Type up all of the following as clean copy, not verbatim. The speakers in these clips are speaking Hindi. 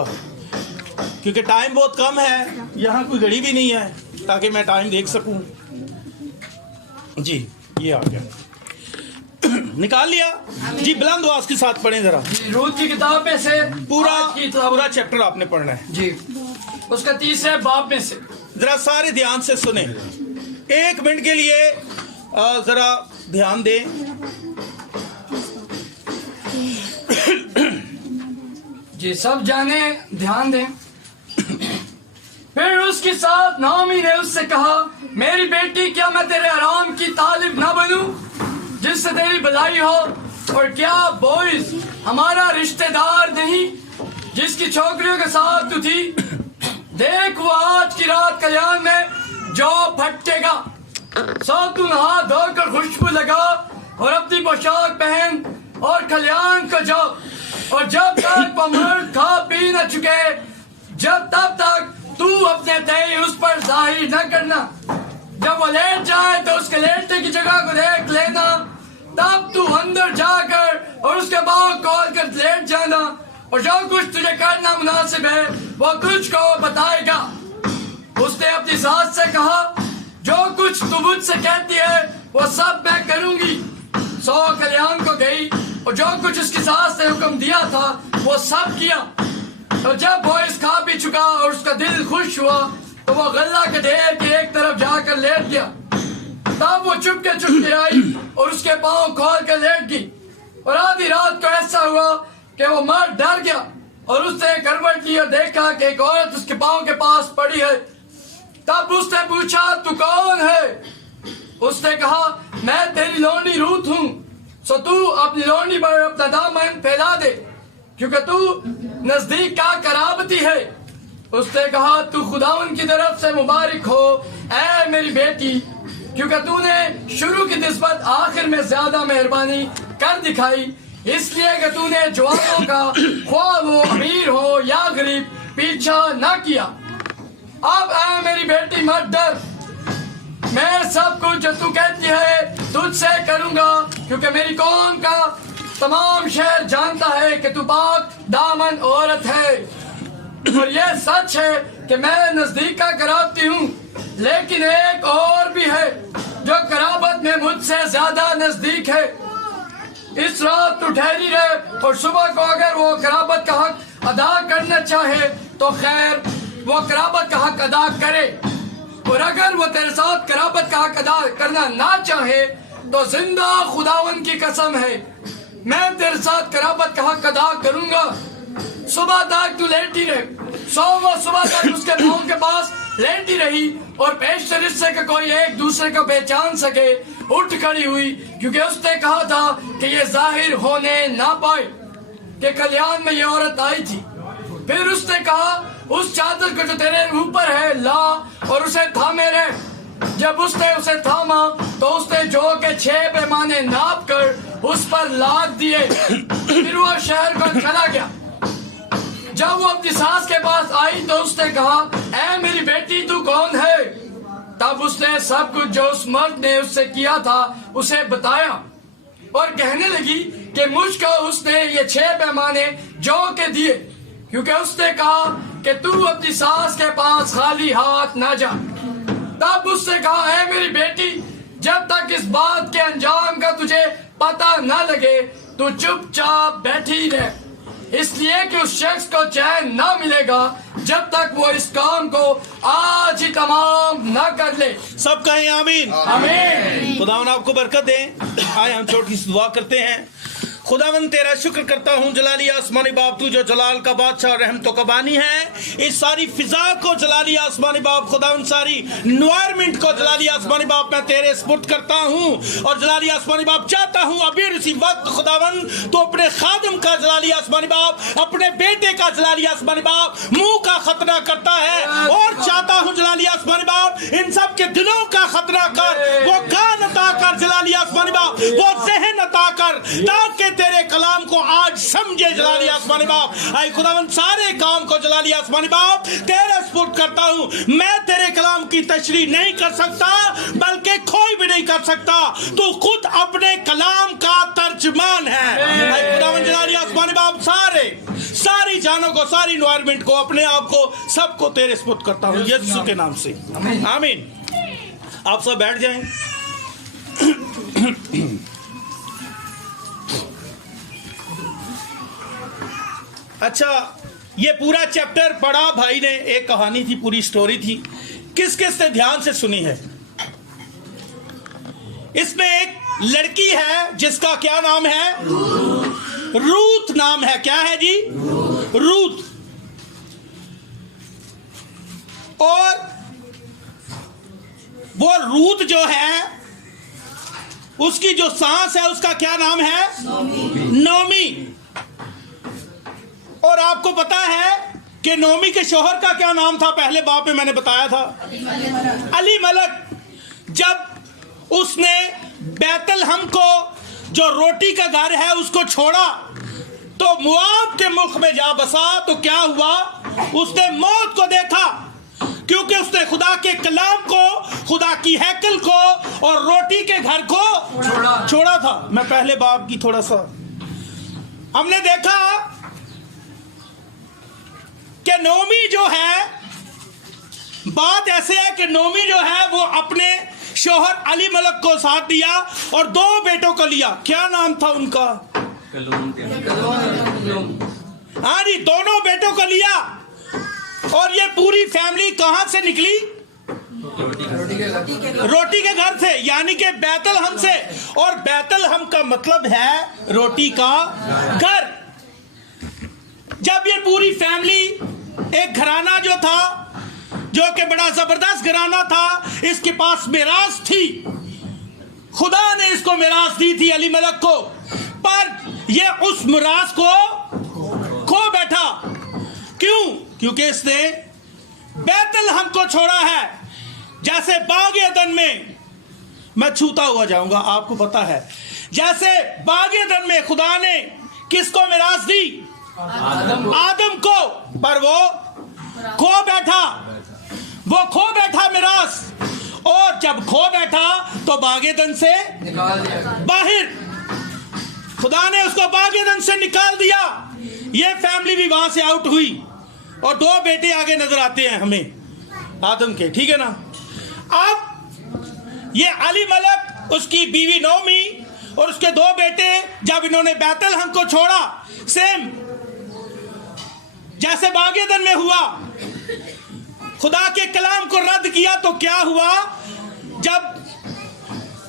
क्योंकि टाइम बहुत कम है, यहाँ कोई घड़ी भी नहीं है ताकि मैं टाइम देख सकूं। जी ये आ गया, निकाल लिया जी। बुलंद आवाज के साथ पढ़ें जरा। रूत की किताब में से पूरा चैप्टर आपने पढ़ना है जी, उसका 30 बाब में से। जरा सारे ध्यान से सुने, 1 मिनट के लिए जरा ध्यान दें। जी सब जाने, ध्यान दें। फिर उसके साथ नाओमी ने उससे कहा, मेरी बेटी, क्या मैं तेरे आराम की तालिब ना बनूं जिससे तेरी भलाई हो? और क्या बोइस हमारा रिश्तेदार नहीं जिसकी छोकरियों के साथ तू थी? देख वो आज की रात कल्याण में जौ फटेगा, सो तू नहा धोकर खुशबू लगा और अपनी पोशाक पहन और कल्याण को जाओ। और जब तक वो मर्द खा पी न चुके, तब तक तू अपने तय उस पर जाहिर न करना। जब वो लेट जाए तो उसके लेटने की जगह को देख लेना, तब तू अंदर जाकर और उसके पाँव खोल कर लेट जाना, और जो कुछ तुझे करना मुनासिब है वो तुझको बताएगा। उसने अपनी सास से कहा, जो कुछ तू मुझसे कहती है वो सब मैं करूंगी। सो कल्याण को गई और जो कुछ उसकी सास ने हुक्म दिया था वो सब किया। तो जब वो इस खा पी चुका और उसका दिल खुश हुआ तो वो गल्ला के ढेर की एक तरफ जाकर लेट गया। तब वो चुपके आई और उसके पाँव खोल कर लेट गई। और आधी रात को ऐसा हुआ कि वो मर्द डर गया और उसने करवट ली और देखा कि एक औरत उसके पाँव के पास पड़ी है। तब उसने पूछा, तू कौन है? उसने कहा, मैं तेरी लोंडी रूत हूँ, सो तू अपनी लोंडी पर अपना दामन फैला दे क्योंकि तू नजदीक का कराबती है। उसने कहा, तू खुदावन की तरफ से मुबारक हो ऐ मेरी बेटी, क्योंकि तूने शुरू की निस्बत आखिर में ज्यादा मेहरबानी कर दिखाई, इसलिए कि तूने जवानों का ख्वाह वो अमीर हो या गरीब पीछा न किया। अब ऐ मेरी बेटी मत डर, मैं सब कुछ जो तू कहती है तुझसे करूंगा, क्योंकि मेरी कौम का तमाम शहर जानता है कि तू पाक दामन औरत है। और यह सच है कि मैं नजदीक का कराबती हूँ, लेकिन एक और भी है जो कराबत में मुझसे ज्यादा नजदीक है। इस रात तू ठहरी रहे और सुबह को अगर वो कराबत का हक अदा करना चाहे तो खैर वो कराबत का हक अदा करे, और अगर वो तेरे साथ कराबत का हक अदा करना ना चाहे तो जिंदा खुदावन की कसम है मैं तेरे साथ कराबत का हक अदा करूंगा। सुबह तक तू लेटी रहे। सो वो सुबह तक उसके पाँव के पास लेटी रही और पेशतर इससे कि कोई एक दूसरे को पहचान सके उठ खड़ी हुई, क्योंकि उसने कहा था कि ये जाहिर होने ना पाए कि कल्याण में ये औरत आई थी। फिर उसने कहा, उस चादर को जो तेरे ऊपर है ला और उसे थामे रहे। जब उसने उसे थामा तो उसने जौ के 6 पैमाने नाप कर उस पर लाद दिए। फिर वो शहर को चला गया। जब वो अपनी सास के पास आई तो उसने कहा, ऐ मेरी बेटी, तू कौन है? तब उसने सब कुछ जो उस मर्द ने उससे किया था उसे बताया और कहने लगी कि मुझको उसने ये 6 पैमाने जौ के दिए, क्योंकि उसने कहा कि तू अपनी सास के पास खाली हाथ ना जा। तब उसने कहा, ऐ मेरी बेटी, जब तक इस बात के अंजाम का तुझे पता न लगे तू चुपचाप बैठी रह, इसलिए कि उस शख्स को चैन न मिलेगा जब तक वो इस काम को आज ही तमाम न कर ले। सब कहें आमीन। आमीन। खुदावन आपको बरकत दे। आए हम छोटी सी दुआ करते हैं। खुदावन तेरा शुक्र करता हूँ जलाली आसमानी बाप, तू जो जलाल का बादशाह रहमतों का बानी है। इस सारी फिजा को जलाली आसमानी बाप, खुदावन सारी एनवायरमेंट को जलाली आसमानी बाप मैं तेरे स्पुर्द करता हूँ। और जलाली आसमानी बाप चाहता हूँ अभी इसी वक्त खुदावन तो अपने खादिम का जलाली आसमानी बाप, अपने बेटे का जलाली आसमानी बाप मुंह का खतरा करता है, और चाहता हूँ जलाली आसमानी बाप इन सब के दिलों का खतरा कर, वो कान अता कर जलाली आसमानी बाप, वो जहन अता कर, ताकि तेरे कलाम को आज समझे जलाली आसमानी बाप। आई खुदावन सारे काम को जलाली आसमानी बाप तेरे सुपुर्द करता हूं। मैं तेरे कलाम की तशरीह नहीं कर सकता, बल्कि कोई भी नहीं कर सकता। तू खुद अपने कलाम का तर्जमान है। खुदावंद जलाली आसमानी बाप सारी जानों को, सारी एनवायरमेंट को, अपने आप को, सबको तेरे सुपुर्द करता हूं यीशु के नाम से, आमीन। आप सब बैठ जाएं। अच्छा, ये पूरा चैप्टर पढ़ा भाई ने, एक कहानी थी, पूरी स्टोरी थी। किस किस ने ध्यान से सुनी है? इसमें एक लड़की है जिसका क्या नाम है? रूथ नाम है। क्या है जी? रूथ। और वो रूथ जो है, उसकी जो सास है उसका क्या नाम है? नोमी। और आपको पता है कि नोमी के शोहर का क्या नाम था? पहले बाप में मैंने बताया था, अली मलक। जब उसने बैतलहम को, जो रोटी का घर है, उसको छोड़ा तो मुआब के मुल्क में जा बसा, तो क्या हुआ? उसने मौत को देखा, क्योंकि उसने खुदा के कलाम को, खुदा की हैकल को और रोटी के घर को छोड़ा था। मैं पहले बाप की थोड़ा सा, हमने देखा कि नोमी जो है, बात ऐसे है कि नोमी जो है वो अपने शोहर अली मलक को साथ दिया और 2 बेटों को लिया। क्या नाम था उनका? हाँ जी, दोनों बेटों को लिया। और ये पूरी फैमिली कहां से निकली? रोटी के घर से, यानी कि बैतलहम से। और बैतलहम का मतलब है रोटी का घर। जब ये पूरी फैमिली, एक घराना जो था, जो कि बड़ा जबरदस्त घराना था, इसके पास मिरास थी, खुदा ने इसको मिरास दी थी अली मलक को, पर ये उस मिरास को खो बैठा। क्यों? क्योंकि इसने बैतलहम को छोड़ा है। जैसे बागे अदन में, मैं छूता हुआ जाऊंगा, आपको पता है, जैसे बागे अदन में खुदा ने किसको मिरास दी? आदम को, पर वो खो बैठा, मिरास। और जब खो बैठा तो बागेदन से बाहर, खुदा ने उसको बागेदन से निकाल दिया। ये फैमिली भी वहां से आउट हुई और 2 बेटे आगे नजर आते हैं हमें आदम के, ठीक है ना। अब ये अली मलक, उसकी बीवी नोमी और उसके 2 बेटे, जब इन्होंने बैतलहम को छोड़ा, सेम जैसे बागेदन में हुआ, खुदा के कलाम को रद्द किया, तो क्या हुआ? जब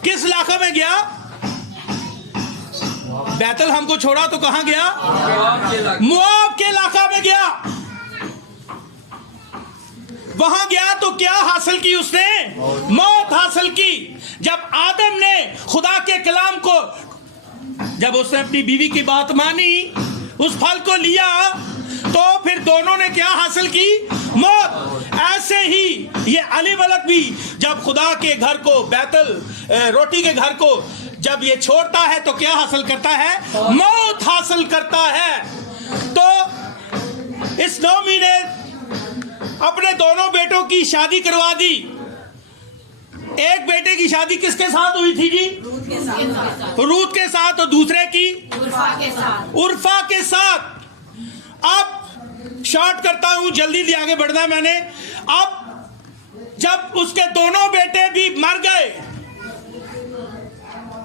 किस इलाका में गया? बैतलहम को छोड़ा तो कहां गया? मुआब के इलाका में गया। वहां गया तो क्या हासिल की उसने? मौत हासिल की। जब आदम ने खुदा के कलाम को, जब उसने अपनी बीवी की बात मानी, उस फल को लिया, तो फिर दोनों ने क्या हासिल की? मौत। ऐसे ही ये अली मलक भी जब खुदा के घर को, रोटी के घर को जब ये छोड़ता है तो क्या हासिल करता है? मौत हासिल करता है। तो इस नोमी ने अपने दोनों बेटों की शादी करवा दी। एक बेटे की शादी किसके साथ हुई थी जी? रूथ के साथ। और दूसरे की? उर्फा के साथ। अब शॉर्ट करता हूं, जल्दी आगे बढ़ना है मैंने। अब जब उसके दोनों बेटे भी मर गए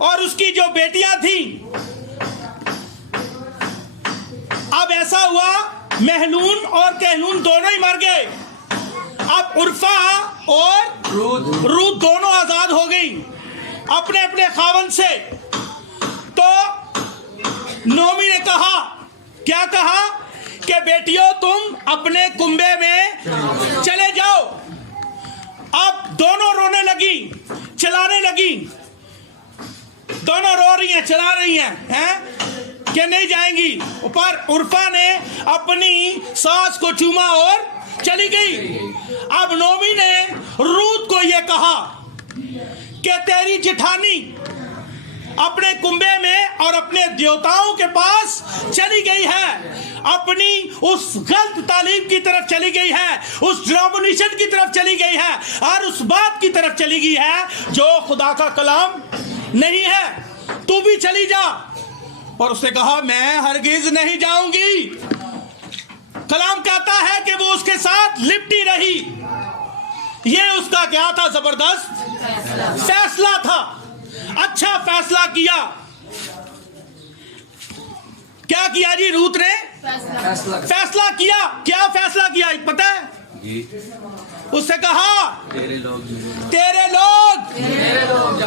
और उसकी जो बेटियां थी, अब ऐसा हुआ महलून और कहलून दोनों ही मर गए। अब उर्फा और रूथ दोनों आजाद हो गई अपने अपने खावन से। तो नोमी ने कहा, क्या कहा? कि बेटियों तुम अपने कुंबे में चले जाओ। अब दोनों रोने लगी, चिल्लाने लगी। दोनों रो रही हैं, चिल्ला रही हैं कि नहीं जाएंगी। पर उर्फा ने अपनी सास को चूमा और चली गई। अब नोमी ने रूथ को यह कहा कि तेरी जेठानी अपने कुंबे में और अपने देवताओं के पास चली गई है, अपनी उस गलत तालीम की तरफ चली गई है, उस डिनोमिनेशन की तरफ चली गई है और उस बात की तरफ चली गई है जो खुदा का कलाम नहीं है। तू भी चली जा। और उसने कहा मैं हरगिज नहीं जाऊंगी। कलाम कहता है कि वो उसके साथ लिपटी रही। ये उसका क्या था? जबरदस्त फैसला था। अच्छा फैसला किया। क्या किया जी रूत ने? फैसला किया। क्या फैसला किया पता है? उससे कहा तेरे लोग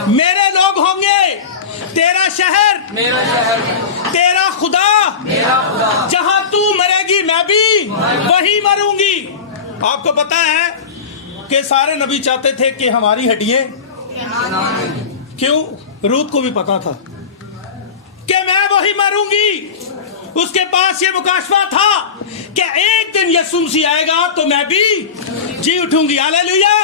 मेरे लोग होंगे, तेरा शहर तेरा खुदा, जहां तू मरेगी मैं भी वहीं मरूंगी। आपको पता है कि सारे नबी चाहते थे कि हमारी हड्डियां, क्यों? रूत को भी पता था कि मैं वही मरूंगी। उसके पास ये मुकाशफा था कि एक दिन यीशु मसीह आएगा तो मैं भी जी उठूंगी। हालेलुया।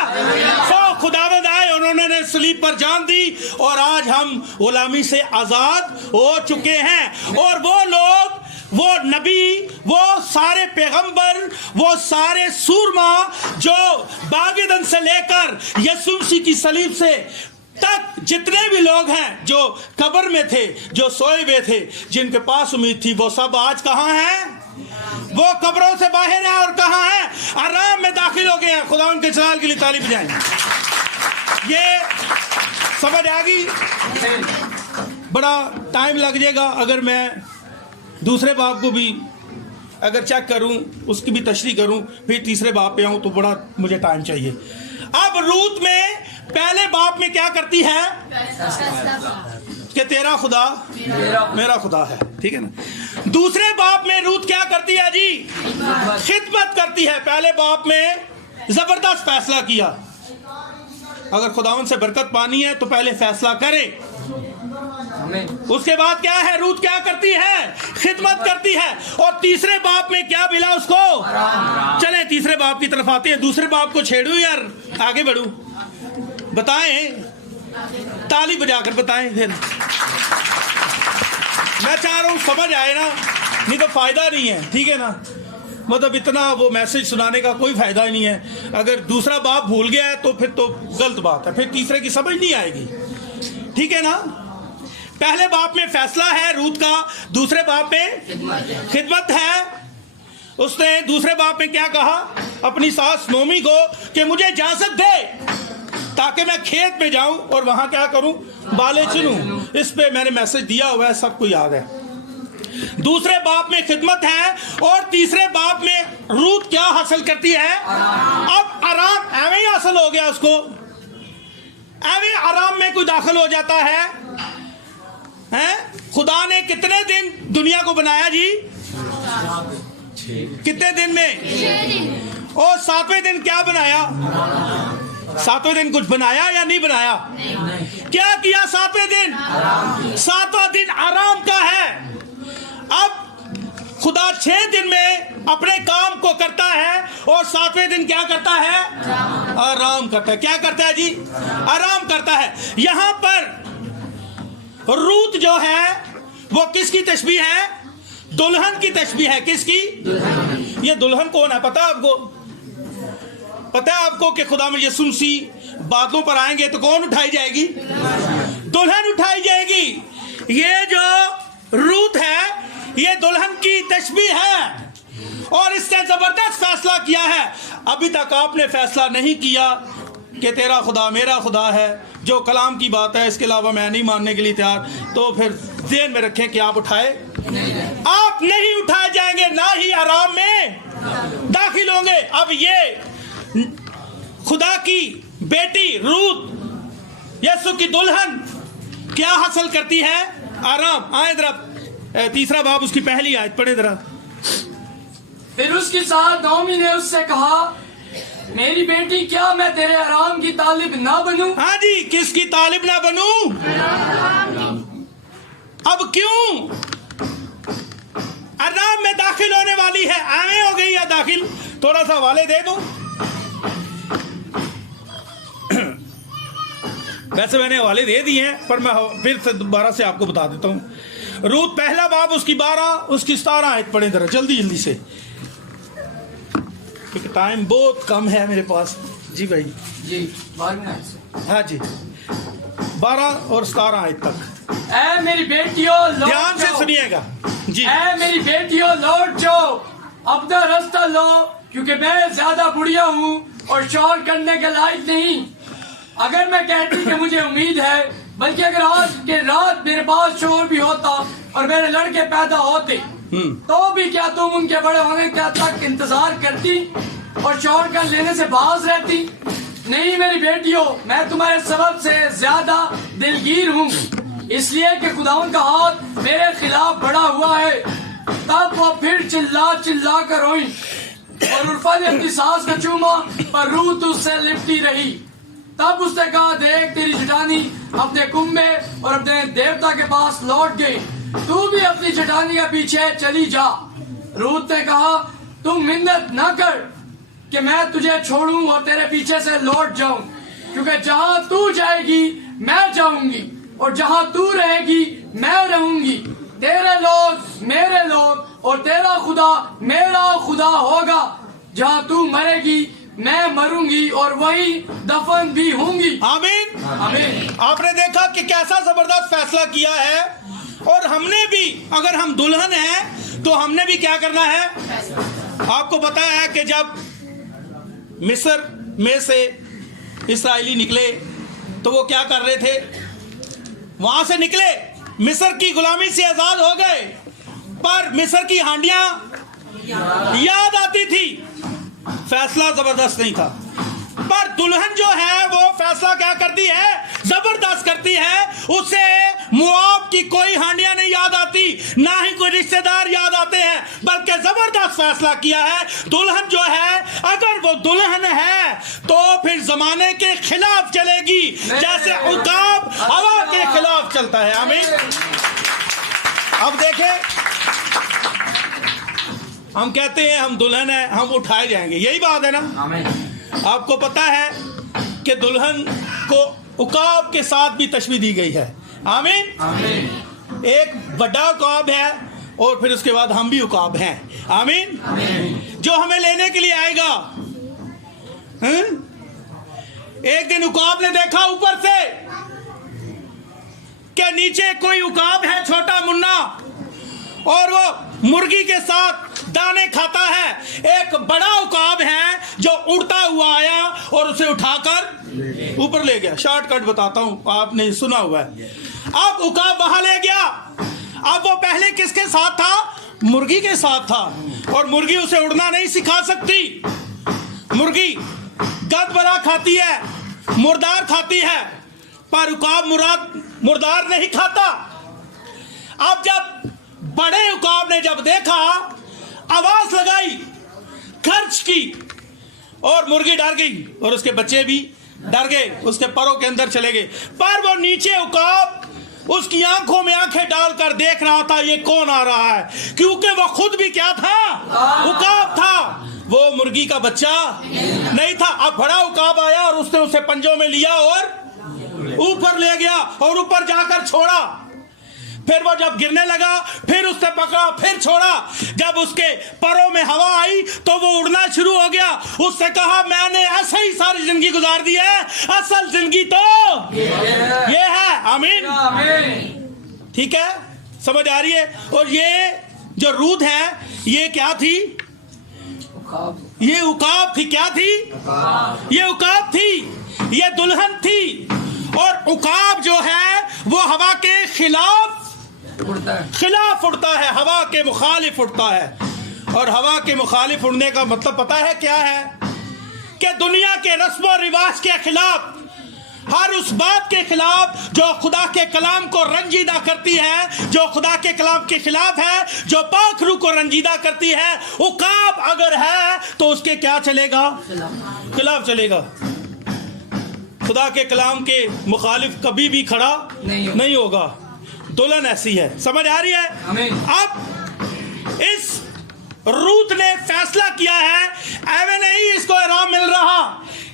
सो खुदावंद आए, उन्होंने सलीब पर जान दी और आज हम गुलामी से आजाद हो चुके हैं। और वो लोग, वो नबी, वो सारे पैगंबर, वो सारे सूरमा जो बागेदन से लेकर यीशु मसीह की सलीब से तक जितने भी लोग हैं जो कब्र में थे, जो सोए हुए थे, जिनके पास उम्मीद थी, वो सब आज कहां हैं? वो कब्रों से बाहर हैं और कहां हैं? आराम में दाखिल हो गए हैं। खुदा उनके जलाल के लिए ताली बजाएं। ये समझ आ गई? बड़ा टाइम लग जाएगा अगर मैं दूसरे बाप को भी अगर चेक करूं, उसकी भी तशरीह करूं, फिर तीसरे बाप पे आऊं तो बड़ा मुझे टाइम चाहिए। अब रूत में पहले बाप में क्या करती है कि तेरा खुदा मेरा खुदा है, ठीक है ना। दूसरे बाप में रूत क्या करती है जी? खिदमत करती है। पहले बाप में जबरदस्त फैसला किया, अगर खुदावन से बरकत पानी है तो पहले फैसला करे। उसके बाद क्या है? रूत क्या करती है? खिदमत करती है। और तीसरे बाप में क्या मिला उसको? चले तीसरे बाप की तरफ आते हैं। दूसरे बाप को छेड़ू यार आगे बढ़ू? बताएं, ताली बजाकर बताएं। फिर मैं चाह रहा हूं समझ आए ना, नहीं तो फायदा नहीं है, ठीक है ना। मतलब इतना वो मैसेज सुनाने का कोई फायदा ही नहीं है। अगर दूसरा बाप भूल गया है तो फिर तो गलत बात है, फिर तीसरे की समझ नहीं आएगी, ठीक है ना। पहले बाप में फैसला है रूत का, दूसरे बाप में खिदमत है। उसने दूसरे बाप में क्या कहा अपनी सास नोमी को कि मुझे इजाजत दे ताकि मैं खेत में जाऊं और वहां क्या करूं? बाले चुनूं। इस पे मैंने मैसेज दिया हुआ है, सबको याद है। दूसरे बाप में खिदमत है और तीसरे बाप में रूत क्या हासिल करती है? अब आराम एवं ही हासिल हो गया उसको। एवं आराम में कोई दाखिल हो जाता है। खुदा ने कितने दिन दुनिया को बनाया जी? कितने दिन में? और सातवें दिन क्या बनाया? सातवें दिन कुछ बनाया या नहीं बनाया? क्या किया सातवें दिन? सातवां दिन आराम का है। अब खुदा 6 दिन में अपने काम को करता है और सातवें दिन क्या करता है? आराम करता है। क्या करता है जी? आराम करता है। यहां पर रूत जो है वो किसकी तशबीह है? दुल्हन की तशबीह है। किसकी? ये दुल्हन कौन है पता है आपको? पता है आपको कि खुदा में यीशु मसीह बादलों पर आएंगे तो कौन उठाई जाएगी? दुल्हन उठाई जाएगी। ये जो रूत है ये दुल्हन की तशबीह है और इसने जबरदस्त फैसला किया है। अभी तक आपने फैसला नहीं किया कि तेरा खुदा मेरा खुदा है, जो कलाम की बात है, इसके अलावा मैं नहीं मानने के लिए तैयार, तो फिर ध्यान में रखें कि आप उठाए, आप नहीं उठाए जाएंगे, ना ही आराम में दाखिल होंगे। अब ये खुदा की बेटी रूत यीशु की दुल्हन क्या हासिल करती है? आराम। आए जरा तीसरा बाब उसकी पहली आयत पढ़े जरा। फिर उसके साथ नोमी ने उससे कहा मेरी बेटी क्या मैं तेरे आराम की तालिब ना बनूं? हाँ जी, किसकी तालिब ना बनूं? अब क्यों? आराम में दाखिल होने वाली है, आवे हो गई है दाखिल। थोड़ा सा वाले दे दूं। वैसे मैंने हवाले दे दिए हैं, पर मैं फिर से दोबारा से आपको बता देता हूँ। रूत पहला बाब उसकी 12 उसकी 17 आयत पढ़े जरा जल्दी जल्दी से, क्योंकि टाइम बहुत कम है मेरे पास। जी भाई जी 12 हाँ जी, 12 और 17 आयत तक ऐ मेरी बेटियों लौट ध्यान से जाओ। सुनिएगा जी। ऐ मेरी बेटियों लौट जाओ, अपना रास्ता लो, क्योंकि मैं ज्यादा बुढ़िया हूँ और शौहर करने के लायक नहीं। अगर मैं कहती कि मुझे उम्मीद है, बल्कि अगर आज के रात मेरे पास शौहर भी होता और मेरे लड़के पैदा होते, तो भी क्या तुम उनके बड़े होने का तक इंतजार करती और शौहर कर लेने से बाज रहती? नहीं मेरी बेटियों, मैं तुम्हारे सबब से ज्यादा दिलगीर हूँ, इसलिए कि खुदावन का हाथ मेरे खिलाफ बढ़ा हुआ है। तब वो फिर चिल्ला चिल्ला कर रोई और उर्फा ने अपनी सास का चूमा, पर रूत उससे लिपटी रही। तब उसने कहा, देख तेरी चटानी अपने कुंभ में और अपने देवता के पास लौट गई, तू भी अपनी चटानी के पीछे चली जा। रूत ने कहा, तुम मिन्नत न कर कि मैं तुझे छोड़ूं और तेरे पीछे से लौट जाऊं, क्योंकि जहां तू जाएगी मैं जाऊंगी और जहां तू रहेगी मैं रहूंगी। तेरे लोग मेरे लोग और तेरा खुदा मेरा खुदा होगा। जहां तू मरेगी मैं मरूंगी और वही दफन भी होंगी। आमीन आमीन। आपने देखा कि कैसा जबरदस्त फैसला किया है, और हमने भी, अगर हम दुल्हन हैं तो हमने भी क्या करना है। आपको पता है कि जब मिस्र में से इस्राएली निकले तो वो क्या कर रहे थे, वहां से निकले, मिस्र की गुलामी से आजाद हो गए, पर मिस्र की हांडियां याद आती थी। फैसला जबरदस्त नहीं था, पर दुल्हन जो है वो फैसला क्या करती है, जबरदस्त करती है। उसे मुआब की कोई हांडियां नहीं याद आती, ना ही कोई रिश्तेदार याद आते हैं, बल्कि जबरदस्त फैसला किया है। दुल्हन जो है, अगर वो दुल्हन है तो फिर जमाने के खिलाफ चलेगी, जैसे उकाब हवा के खिलाफ चलता है। आमीन। अब देखें, हम कहते हैं हम दुल्हन है, हम उठाए जाएंगे, यही बात है ना। आमीन। आपको पता है कि दुल्हन को उकाब के साथ भी तशबीह दी गई है। आमीन। आमीन। एक बड़ा उकाब है और फिर उसके बाद हम भी उकाब हैं। आमीन। आमीन। जो हमें लेने के लिए आएगा। एक दिन उकाब ने देखा ऊपर से कि नीचे कोई उकाब है, छोटा मुन्ना, और वो मुर्गी के साथ दाने खाता है। एक बड़ा उकाब है जो उड़ता हुआ आया और उसे उठाकर ऊपर ले गया। शॉर्टकट बताता हूं, आपने सुना हुआ है। अब उकाब वहां ले गया। अब वो पहले किसके साथ था, मुर्गी के साथ था, और मुर्गी उसे उड़ना नहीं सिखा सकती। मुर्गी गदबरा खाती है, मुर्दार खाती है, पर उकाब मुर्दार नहीं खाता। अब जब बड़े उकाब ने जब देखा, आवाज लगाई, खर्च की, और मुर्गी डर गई और उसके बच्चे भी डर गए, उसके परों के अंदर चले गए। पर वो नीचे उकाब उसकी आंखों में आंखें डालकर देख रहा था, ये कौन आ रहा है, क्योंकि वो खुद भी क्या था, उकाब था, वो मुर्गी का बच्चा नहीं था। अब बड़ा उकाब आया और उसने उसे पंजों में लिया और ऊपर ले गया और ऊपर जाकर छोड़ा। फिर वो जब गिरने लगा, फिर उसने पकड़ा, फिर छोड़ा। जब उसके परों में हवा आई तो वो उड़ना शुरू हो गया। उससे कहा, मैंने ऐसे ही सारी जिंदगी गुजार दी है, असल जिंदगी तो ये है। आमीन। ठीक है, समझ आ रही है। और ये जो रूत है, ये क्या थी, ये उकाब थी। क्या थी, ये उकाब थी, ये दुल्हन थी। और उकाब जो है वो हवा के खिलाफ उड़ता है, हवा के मुखालिफ उड़ता है। और हवा के मुखालिफ उड़ने का मतलब पता है क्या है, कि दुनिया के रस्म और रिवाज के खिलाफ, हर उस बात के खिलाफ जो खुदा के कलाम को रंजीदा करती है, जो खुदा के कलाम के खिलाफ है, जो पाक रूह को रंजीदा करती है। उकाब अगर है तो उसके क्या चलेगा, खिलाफ चलेगा। खुदा के कलाम के मुखालिफ कभी भी खड़ा नहीं होगा। दुल्हन ऐसी है, समझ आ रही है। अब इस रूत ने फैसला किया है, ऐवे नहीं इसको आराम मिल रहा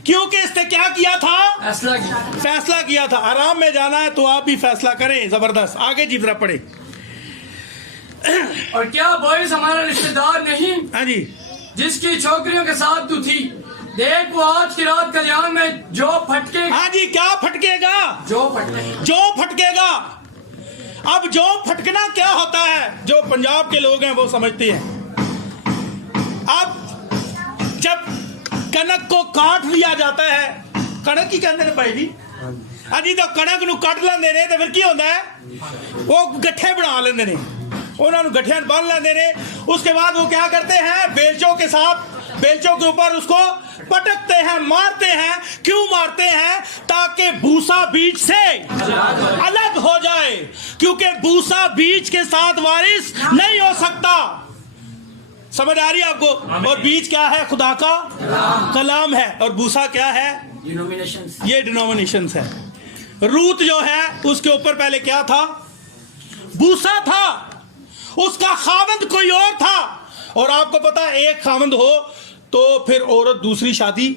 क्योंकि इसने क्या किया था? फैसला किया। फैसला किया था। आराम में जाना है तो आप भी फैसला करें। जबरदस्त। आगे जी जरा पढ़े। और क्या बॉयज हमारा रिश्तेदार नहीं, हाँ जी, जिसकी छोकरियों के साथ तू थी? देख वो आज की रात कल्याण में जो फटके, हाँ जी, क्या फटकेगा? जो फटके, जो फटकेगा। अब जो फटकना क्या होता है, जो पंजाब के लोग हैं वो समझते हैं। अब जब कनक को काट लिया जाता है, कनक की कहते हैं भाई जी, हाँ जी, तो कनक नू कट लेंदे ने, तो फिर की होता है? वो गट्ठे बना लेंदे ने, उन्होंने गठिया बन लेंदे ने। उसके बाद वो क्या करते हैं? बेलचों के साथ, बेलचों के ऊपर उसको पटकते हैं, मारते हैं। क्यों मारते हैं? ताकि भूसा बीज से अलग हो जाए, क्योंकि भूसा बीज के साथ वारिस नहीं हो सकता। समझ आ रही है आपको? और बीज क्या है? खुदा का कलाम है। और भूसा क्या है? ये डिनोमिनेशंस है। रूत जो है उसके ऊपर पहले क्या था? भूसा था। उसका खावंद कोई और था। और आपको पता है एक खावंद हो तो फिर औरत दूसरी शादी।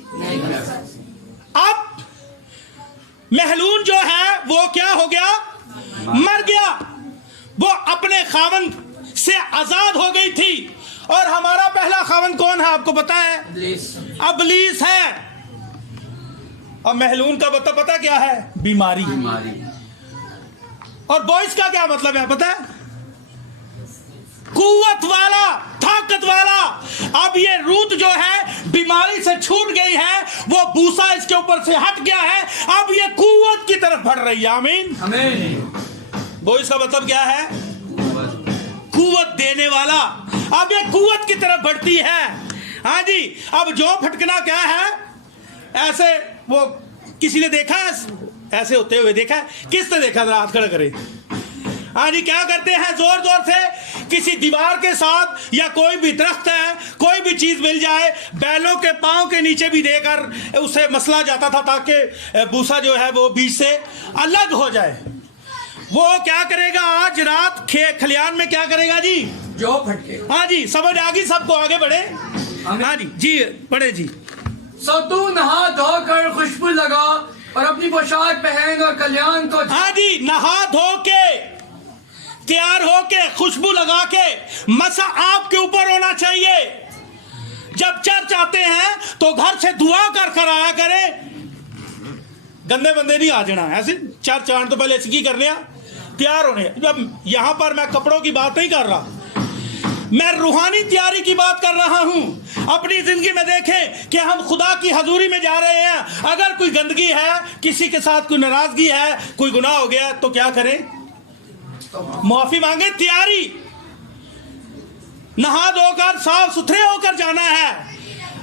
अब महलून जो है वो क्या हो गया? मर गया। वो अपने खावंद से आजाद हो गई थी। और हमारा पहला खावंद कौन है आपको पता है? अबलीस है। अब महलून का मतलब पता क्या है? बीमारी। और बॉयज का क्या मतलब है पता है? कुव्वत वाला, ताकत वाला। अब ये रूत जो है बीमारी से छूट गई है, वो भूसा इसके ऊपर से हट गया है, अब ये कुव्वत की तरफ बढ़ रही है। आमीन आमीन। बॉयज का मतलब क्या है? कुव्वत देने वाला। अब ये कुव्वत की तरफ बढ़ती है। हाँ जी। अब जो फटकना क्या है? ऐसे वो किसी ने देखा है ऐसे होते हुए? देखा है? किसने देखा? हाथ खड़ा करे। हाँ जी। क्या करते हैं? जोर जोर से किसी दीवार के साथ या कोई भी दरख्त है, कोई भी चीज मिल जाए, बैलों के पांव के नीचे भी देकर उसे मसला जाता था ताकि भूसा जो है वो बीज से अलग हो जाए। वो क्या करेगा? आज रात खलियान में क्या करेगा जी? जो फटके। हाँ जी। समझ आ गई सबको? आगे बढ़े। हाँ जी जी बढ़े जी। सो तू नहा धोकर खुशबू लगा और अपनी पोशाक पहन और कल्याण को। हाँ जी। नहा धो के, तैयार होके, खुशबू लगा के, मसा आपके ऊपर होना चाहिए। जब चर्च आते हैं तो घर से दुआ कर आया करें। गंदे बंदे नहीं आ जाना। ऐसे चर्च आने तो पहले इसकी करने तैयार होने। जब यहां पर मैं कपड़ों की बात नहीं कर रहा, मैं रूहानी तैयारी की बात कर रहा हूं। अपनी जिंदगी में देखें कि हम खुदा की हजूरी में जा रहे हैं। अगर कोई गंदगी है, किसी के साथ कोई नाराजगी है, कोई गुनाह हो गया, तो क्या करें? माफी मांगे। तैयारी, नहा धोकर साफ सुथरे होकर जाना है।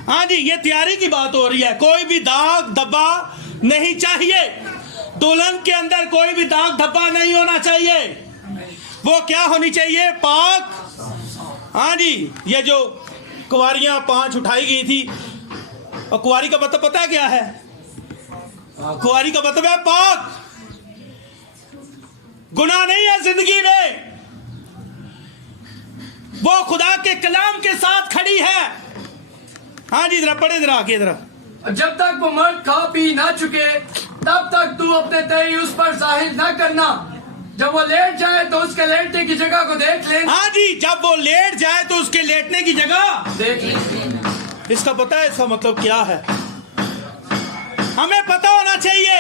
हाँ जी। ये तैयारी की बात हो रही है। कोई भी दाग धब्बा नहीं चाहिए। दुल्हन के अंदर कोई भी दाग धब्बा नहीं होना चाहिए। वो क्या होनी चाहिए? पाक। हाँ जी। ये जो कुंवारियां 5 उठाई गई थी, और कुंवारी का मतलब पता है क्या है? कुंवारी का मतलब है पाक। गुनाह नहीं है जिंदगी में। वो खुदा के कलाम के साथ खड़ी है। हाँ जी। जरा पढ़े, जरा आगे जरा। जब तक वो मर्द खा पी ना चुके तब तक तू अपने तय उस पर जाहिर न करना। जब वो लेट जाए तो उसके लेटने की जगह को देख ले। हाँ जी। जब वो लेट जाए तो उसके लेटने की जगह देख ले। इसका पता है? इसका मतलब क्या है? हमें पता होना चाहिए।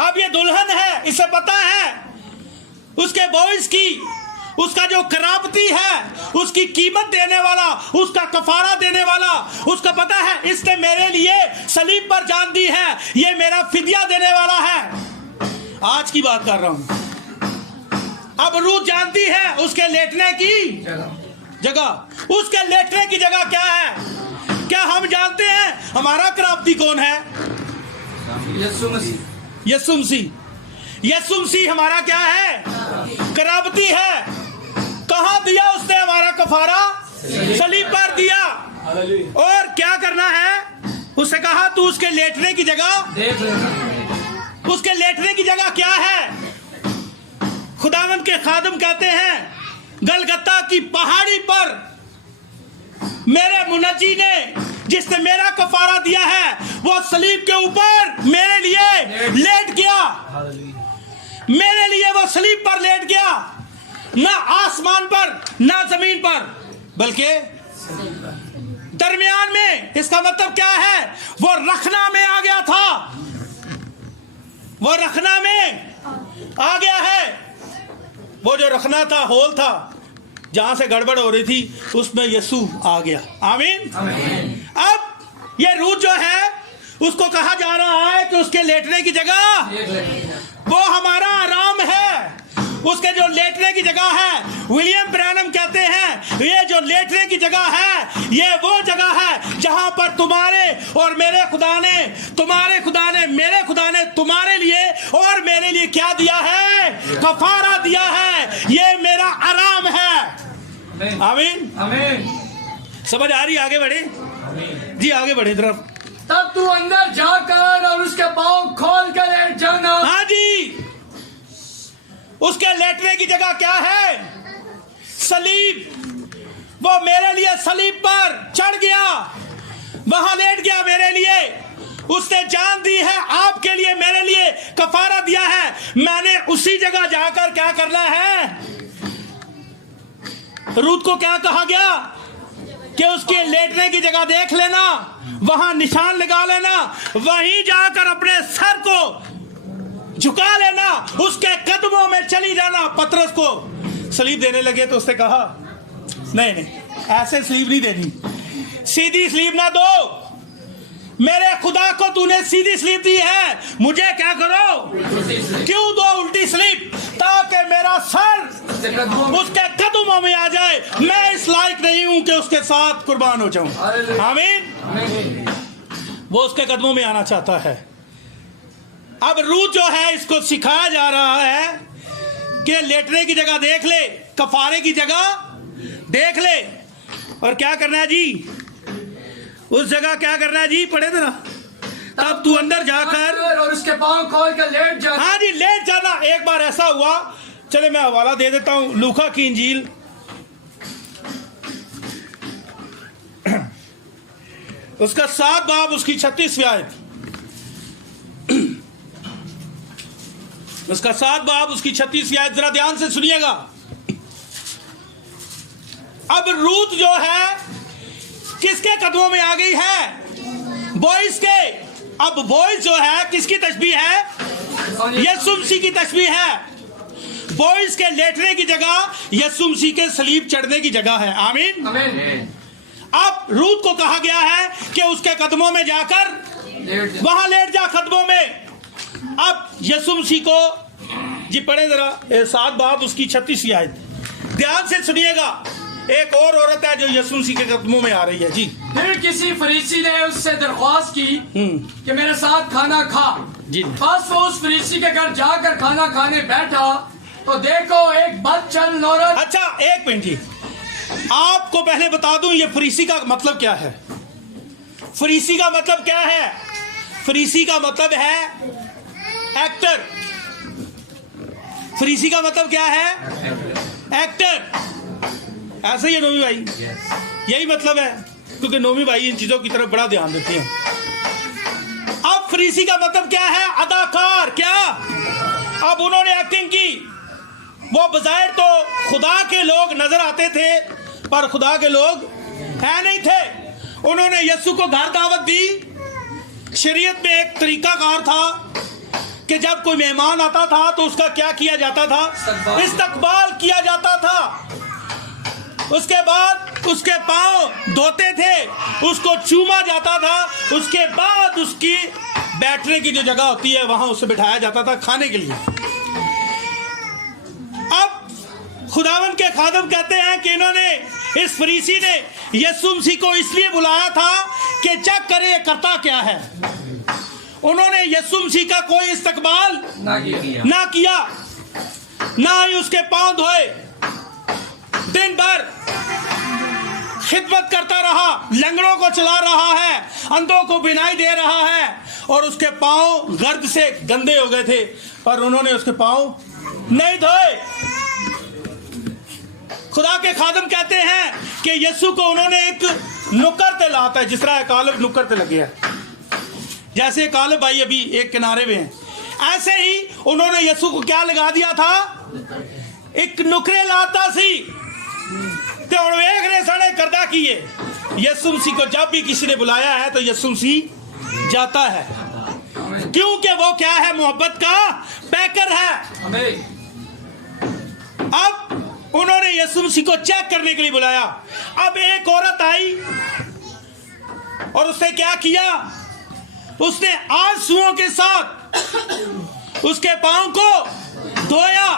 अब ये दुल्हन है, इसे पता है उसके बॉयज की, उसका जो कराबती है, उसकी कीमत देने वाला, उसका कफारा देने वाला, उसका पता है इसने मेरे लिए सलीब पर जान दी है, ये मेरा फिदिया देने वाला है। आज की बात कर रहा हूं। अब रूत जानती है उसके लेटने की जगह। उसके लेटने की जगह क्या है? क्या हम जानते हैं हमारा कराबती कौन है? यीशु मसीह। यीशु मसीह। यीशु मसीह हमारा क्या है? कराबती है। कहां दिया उसने हमारा कफारा? सलीब पर दिया। और क्या करना है? उससे कहा तू उसके लेटने की जगह देख लेना। उसके लेटने की जगह क्या है? खुदावंद के खादम कहते हैं गलगत्ता की पहाड़ी पर मेरे मुनज्जी ने, जिसने मेरा कफारा दिया है, वो सलीब के ऊपर मेरे लिए लेट गया, मेरे लिए वो सलीब पर लेट गया, ना आसमान पर ना जमीन पर, बल्कि दरमियान में। इसका मतलब क्या है? वो रखना में आ गया था, वो रखना में आ गया है। वो जो रखना था, होल था, जहां से गड़बड़ हो रही थी, उसमें यीशु आ गया। आमीन। अब ये रूत जो है, उसको कहा जा रहा है कि उसके लेटने की जगह वो हमारा आराम है, उसके जो लेटने की जगह है। विलियम ब्रैनम कहते हैं ये जो लेटने की जगह है, ये वो जगह है जहां पर तुम्हारे और मेरे खुदा ने, तुम्हारे खुदा ने, मेरे खुदा ने तुम्हारे लिए और मेरे लिए क्या दिया है? कफारा दिया है। ये मेरा आराम है। आमीन। आमीन। समझ आ रही? आगे बढ़े जी, आगे बढ़े तरफ। तब तू अंदर जाकर और उसके पांव खोल कर लेट जाना। हाँ जी, उसके लेटने की जगह क्या है? सलीब। वो मेरे लिए सलीब पर चढ़ गया, वहां लेट गया मेरे लिए। उसने जान दी है आपके लिए, मेरे लिए कफारा दिया है। मैंने उसी जगह जाकर क्या करना है? रूत को क्या कहा गया कि उसके लेटने की जगह देख लेना, वहां निशान लगा लेना, वहीं जाकर अपने सर को झुका लेना, उसके कदमों में चली जाना। पतरस को सलीब देने लगे तो उसने कहा नहीं नहीं, ऐसे सलीब नहीं देनी, सीधी सलीब ना दो। मेरे खुदा को तूने सीधी सलीब दी है, मुझे क्या करो? क्यों दो उल्टी सलीब? ताकि मेरा सर उसके कदमों में आ जाए। मैं इस लायक नहीं हूं कि उसके साथ कुर्बान हो जाऊं। आमीन। वो उसके कदमों में आना चाहता है। अब रूत जो है, इसको सिखाया जा रहा है कि लेटने की जगह देख ले, कफारे की जगह देख ले, और क्या करना है जी? उस जगह क्या करना है जी? पढ़े थे ना। तब तू अंदर जाकर और उसके पांव खोल कर लेट जाना। हाँ जी, लेट जाना। एक बार ऐसा हुआ, चले मैं हवाला दे देता हूं, लूका की इंजील उसका 7 बाब उसकी 36वीं आयत, उसका 7 बाब उसकी 36वीं आयत, जरा ध्यान से सुनिएगा। अब रूत जो है किसके कदमों में आ गई है? बोइस के। अब बोइस जो है किसकी तशबीह है? यीशु मसीह की तशबीह है। बोइस के लेटने की जगह यीशु मसीह के सलीब चढ़ने की जगह है। आमीन। आमीन। अब रूत को कहा गया है कि उसके कदमों में जाकर वहां लेट जा, कदमों में। अब यीशु मसीह को जी पढ़े जरा 7 बाब उसकी 36वीं आयत, ध्यान से सुनिएगा। एक और औरत है जो यीशु मसीह के कदमों में आ रही है जी। फिर किसी फरीसी ने उससे दरख्वास्त की कि मेरे साथ खाना खा जी। बस वो उस फरीसी के घर जाकर खाना खाने बैठा तो देखो एक बदचल औरत। अच्छा एक मिनट जी, आपको पहले बता दूं ये फरीसी का मतलब क्या है। फरीसी का मतलब क्या है? फरीसी का मतलब है एक्टर। फरीसी का मतलब क्या है? एक्टर। ऐसे ही है नोमी भाई, यही मतलब है, क्योंकि नोमी भाई इन चीजों की तरफ बड़ा ध्यान देते हैं। अब फरीसी का मतलब क्या है? अदाकार। क्या? अब उन्होंने एक्टिंग की। वो बजाय तो खुदा के लोग नजर आते थे, पर खुदा के लोग है नहीं थे। उन्होंने यीशु को घर दावत दी। शरीयत में एक तरीकाकार था कि जब कोई मेहमान आता था तो उसका क्या किया जाता था? इस्तकबाल किया जाता था। उसके बाद उसके पांव धोते थे, उसको चूमा जाता था, उसके बाद उसकी बैठने की जो जगह होती है वहां उसे बिठाया जाता था खाने के लिए। अब खुदावन के खादम कहते हैं कि इन्होंने, इस फरीसी ने यीशु मसीह को इसलिए बुलाया था कि चेक करे ये करता क्या है। उन्होंने यीशु मसीह का कोई इस्तकबाल ना किया, ना ही उसके पांव धोए। दिन भर खिदमत करता रहा, लंगड़ों को चला रहा है, अंधों को बिनाई दे रहा है, और उसके पांव गर्द से गंदे हो गए थे, पर उन्होंने उसके पांव नहीं धोए। खुदा के खादम कहते हैं कि यीशु को उन्होंने एक नुक्कर ते लाता है, जिस तरह कालब नुक्कर ते लगे है। जैसे काले भाई अभी एक किनारे में हैं, ऐसे ही उन्होंने यीशु को क्या लगा दिया था, एक नुकरे लाता सी ते हुण वेख रहे सने करदा की है। यीशु मसीह को जब भी किसी ने बुलाया है तो यीशु मसीह जाता है, क्योंकि वो क्या है, मोहब्बत का पैकर है। अब उन्होंने यीशु मसीह को चेक करने के लिए बुलाया। अब एक औरत आई और उसने क्या किया, उसने आंसुओं के साथ उसके पांव को धोया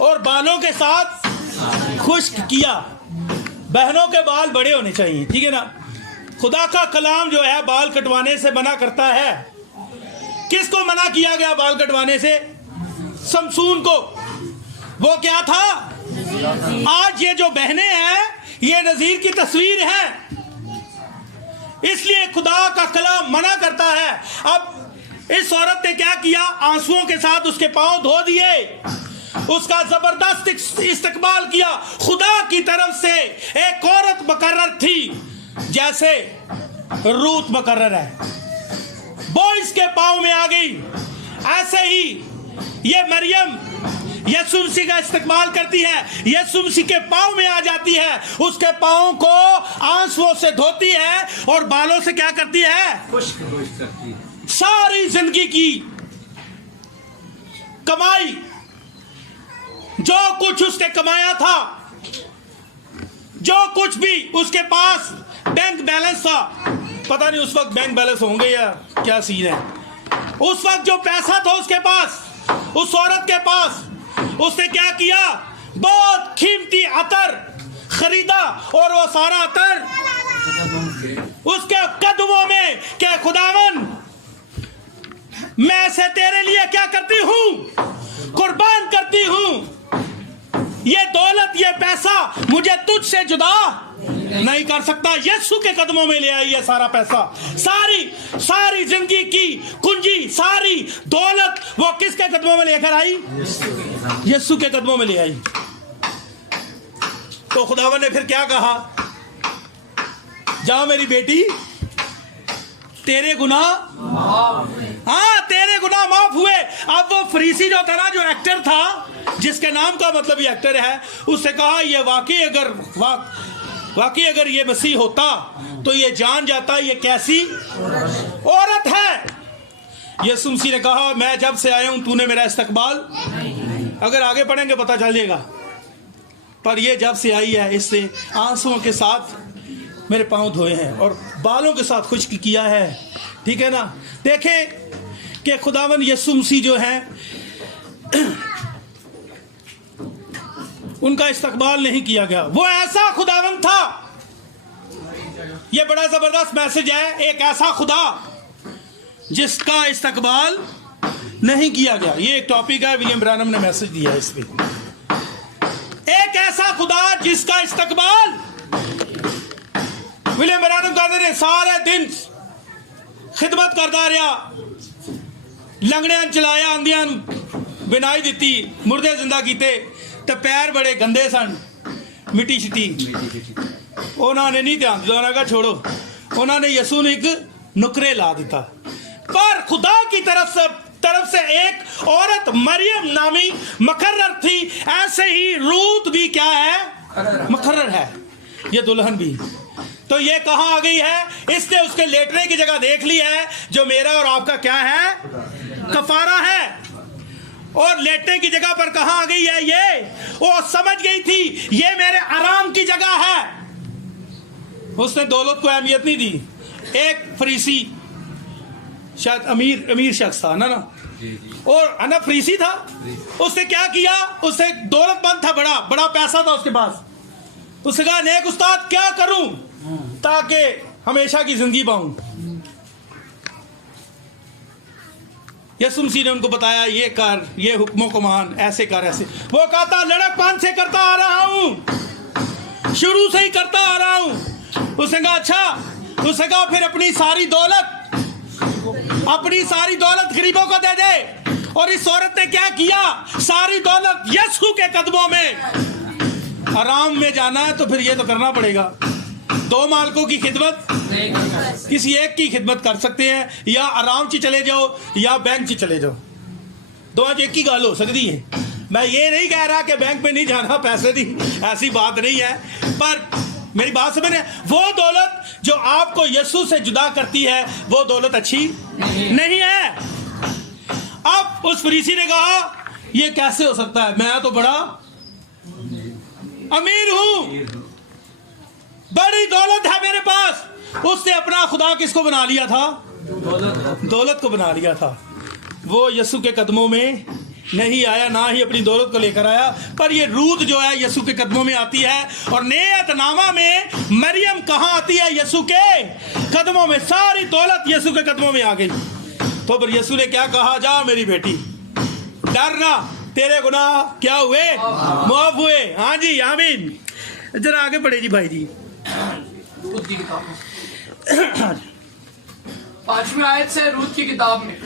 और बालों के साथ खुश्क किया। बहनों के बाल बड़े होने चाहिए, ठीक है ना। खुदा का कलाम जो है बाल कटवाने से मना करता है। किसको मना किया गया बाल कटवाने से? समसून को। वो क्या था? आज ये जो बहनें हैं ये नजीर की तस्वीर है, इसलिए खुदा का कलाम मना करता है। अब इस औरत ने क्या किया, आंसुओं के साथ उसके पांव धो दिए, उसका जबरदस्त इस्तकबाल किया। खुदा की तरफ से एक औरत मुकर्रर थी, जैसे रूत मुकर्रर है, वो इसके पांव में आ गई। ऐसे ही ये मरियम यीशु मसीह का इस्तकबाल करती है, यीशु मसीह के पांव में आ जाती है, उसके पांव को आंसुओं से धोती है और बालों से क्या करती है, खुश्क करती है। सारी जिंदगी की कमाई, जो कुछ उसने कमाया था, जो कुछ भी उसके पास बैंक बैलेंस था, पता नहीं उस वक्त बैंक बैलेंस होंगे या क्या सीन है, उस वक्त जो पैसा था उसके पास, उस औरत के पास, उसने क्या किया, बहुत कीमती अतर खरीदा और वो सारा अतर उसके कदमों में, क्या खुदावन मैं से तेरे लिए क्या करती हूं, कुर्बान करती हूं। ये दौलत, ये पैसा मुझे तुझसे जुदा नहीं कर सकता। यीशु के कदमों में ले आई है सारा पैसा, सारी जिंदगी की कुंजी, सारी दौलत वो किसके कदमों में लेकर आई, यीशु के कदमों में ले आई। तो खुदावन ने फिर क्या कहा, जा मेरी बेटी, तेरे गुनाह, हाँ तेरे गुनाह माफ हुए। अब वो फरीसी जो था ना, जो एक्टर था, जिसके नाम का मतलब ये एक्टर है, उससे कहा ये वाकई अगर ये मसीह होता तो ये जान जाता ये कैसी औरत है। यीशु मसीह ने कहा मैं जब से आया हूं तूने मेरा इस्तकबाल, अगर आगे पढ़ेंगे पता चलेगा, पर ये जब से आई है इससे आंसुओं के साथ मेरे पांव धोए हैं और बालों के साथ खुश्क किया है, ठीक है ना। देखें कि खुदावन यीशु मसीह जो है उनका इस्तकबाल नहीं किया गया, वो ऐसा खुदावन था। ये बड़ा जबरदस्त मैसेज है, एक ऐसा खुदा जिसका इस्तकबाल नहीं किया गया। ये एक टॉपिक है, विलियम ब्रैनम ने मैसेज दिया है इस पे। एक ऐसा खुदा जिसका इस्तकबाल, विलियम ब्रैनम कहते ने सारे दिन खिदमत करता रहा, लंगड़ियां चलाया, आंदियां बिनाई दी, मुर्दे जिंदा कीते, तो पैर बड़े गंदे सन, मिट्टी शिट्टी, उन्होंने नहीं ध्यान दिया, उन्होंने कहा छोड़ो, उन्होंने यीशु ने एक नुकरे ला दिता। पर खुदा की तरफ से एक औरत मरियम नामी मुकर्रर थी, ऐसे ही रूत भी क्या है, मुकर्रर है, ये दुल्हन भी। तो ये कहाँ आ गई है, इसने उसके लेटने की जगह देख ली है, जो मेरा और आपका क्या है, कफारा है। और लेटने की जगह पर कहाँ आ गई है, ये वो समझ गई थी ये मेरे आराम की जगह है। उसने दौलत को अहमियत नहीं दी। एक फरीसी, शायद अमीर शख्स था ना, और अना फरीसी था, उसने क्या किया, उससे दौलतमंद था, बड़ा पैसा था उसके पास। उसने कहा नेक उस्ताद क्या करूं ताकि हमेशा की जिंदगी पाऊं। यीशु मसीह ने उनको बताया ये कर, ये हुक्मों को मान, ऐसे कर, ऐसे। वो कहता लड़कपन से करता आ रहा हूं, शुरू से ही करता आ रहा हूं। उसने कहा अच्छा, उसने कहा फिर अपनी सारी दौलत गरीबों को दे दे। और इस औरत ने क्या किया, सारी दौलत यीशु के कदमों में। आराम में जाना है तो फिर ये तो करना पड़ेगा। दो मालकों की खिदमत नहीं कर सकते। किसी एक की खिदमत कर सकते हैं, या आराम से चले जाओ या बैंक से चले जाओ, दोनों एक ही गल हो सकती है। मैं ये नहीं कह रहा कि बैंक में नहीं जाना पैसे दी, ऐसी बात नहीं है, पर मेरी बात समझ रहे हैं? वो दौलत जो आपको यीशु से जुदा करती है वो दौलत अच्छी नहीं है। अब उस फरीसी ने कहा ये कैसे हो सकता है, मैं तो बड़ा अमीर हूं, बड़ी दौलत है मेरे पास। उसने अपना खुदा किसको बना लिया था? दौलत को बना लिया था। वो यीशु के कदमों में नहीं आया, ना ही अपनी दौलत को लेकर आया। पर ये रूत जो है यीशु के कदमों में आती है, और नेयतनामा में मरियम कहाँ आती है? यीशु के कदमों में। सारी दौलत यीशु के कदमों में आ गई। तो फिर यीशु ने क्या कहा? जा मेरी बेटी, डरना, तेरे गुनाह क्या हुए? माफ हुए। हाँ जी, आमीन। जरा आगे बढ़े जी भाई जी। रूत की किताब में 5वीं आयत से रूत की किताब में,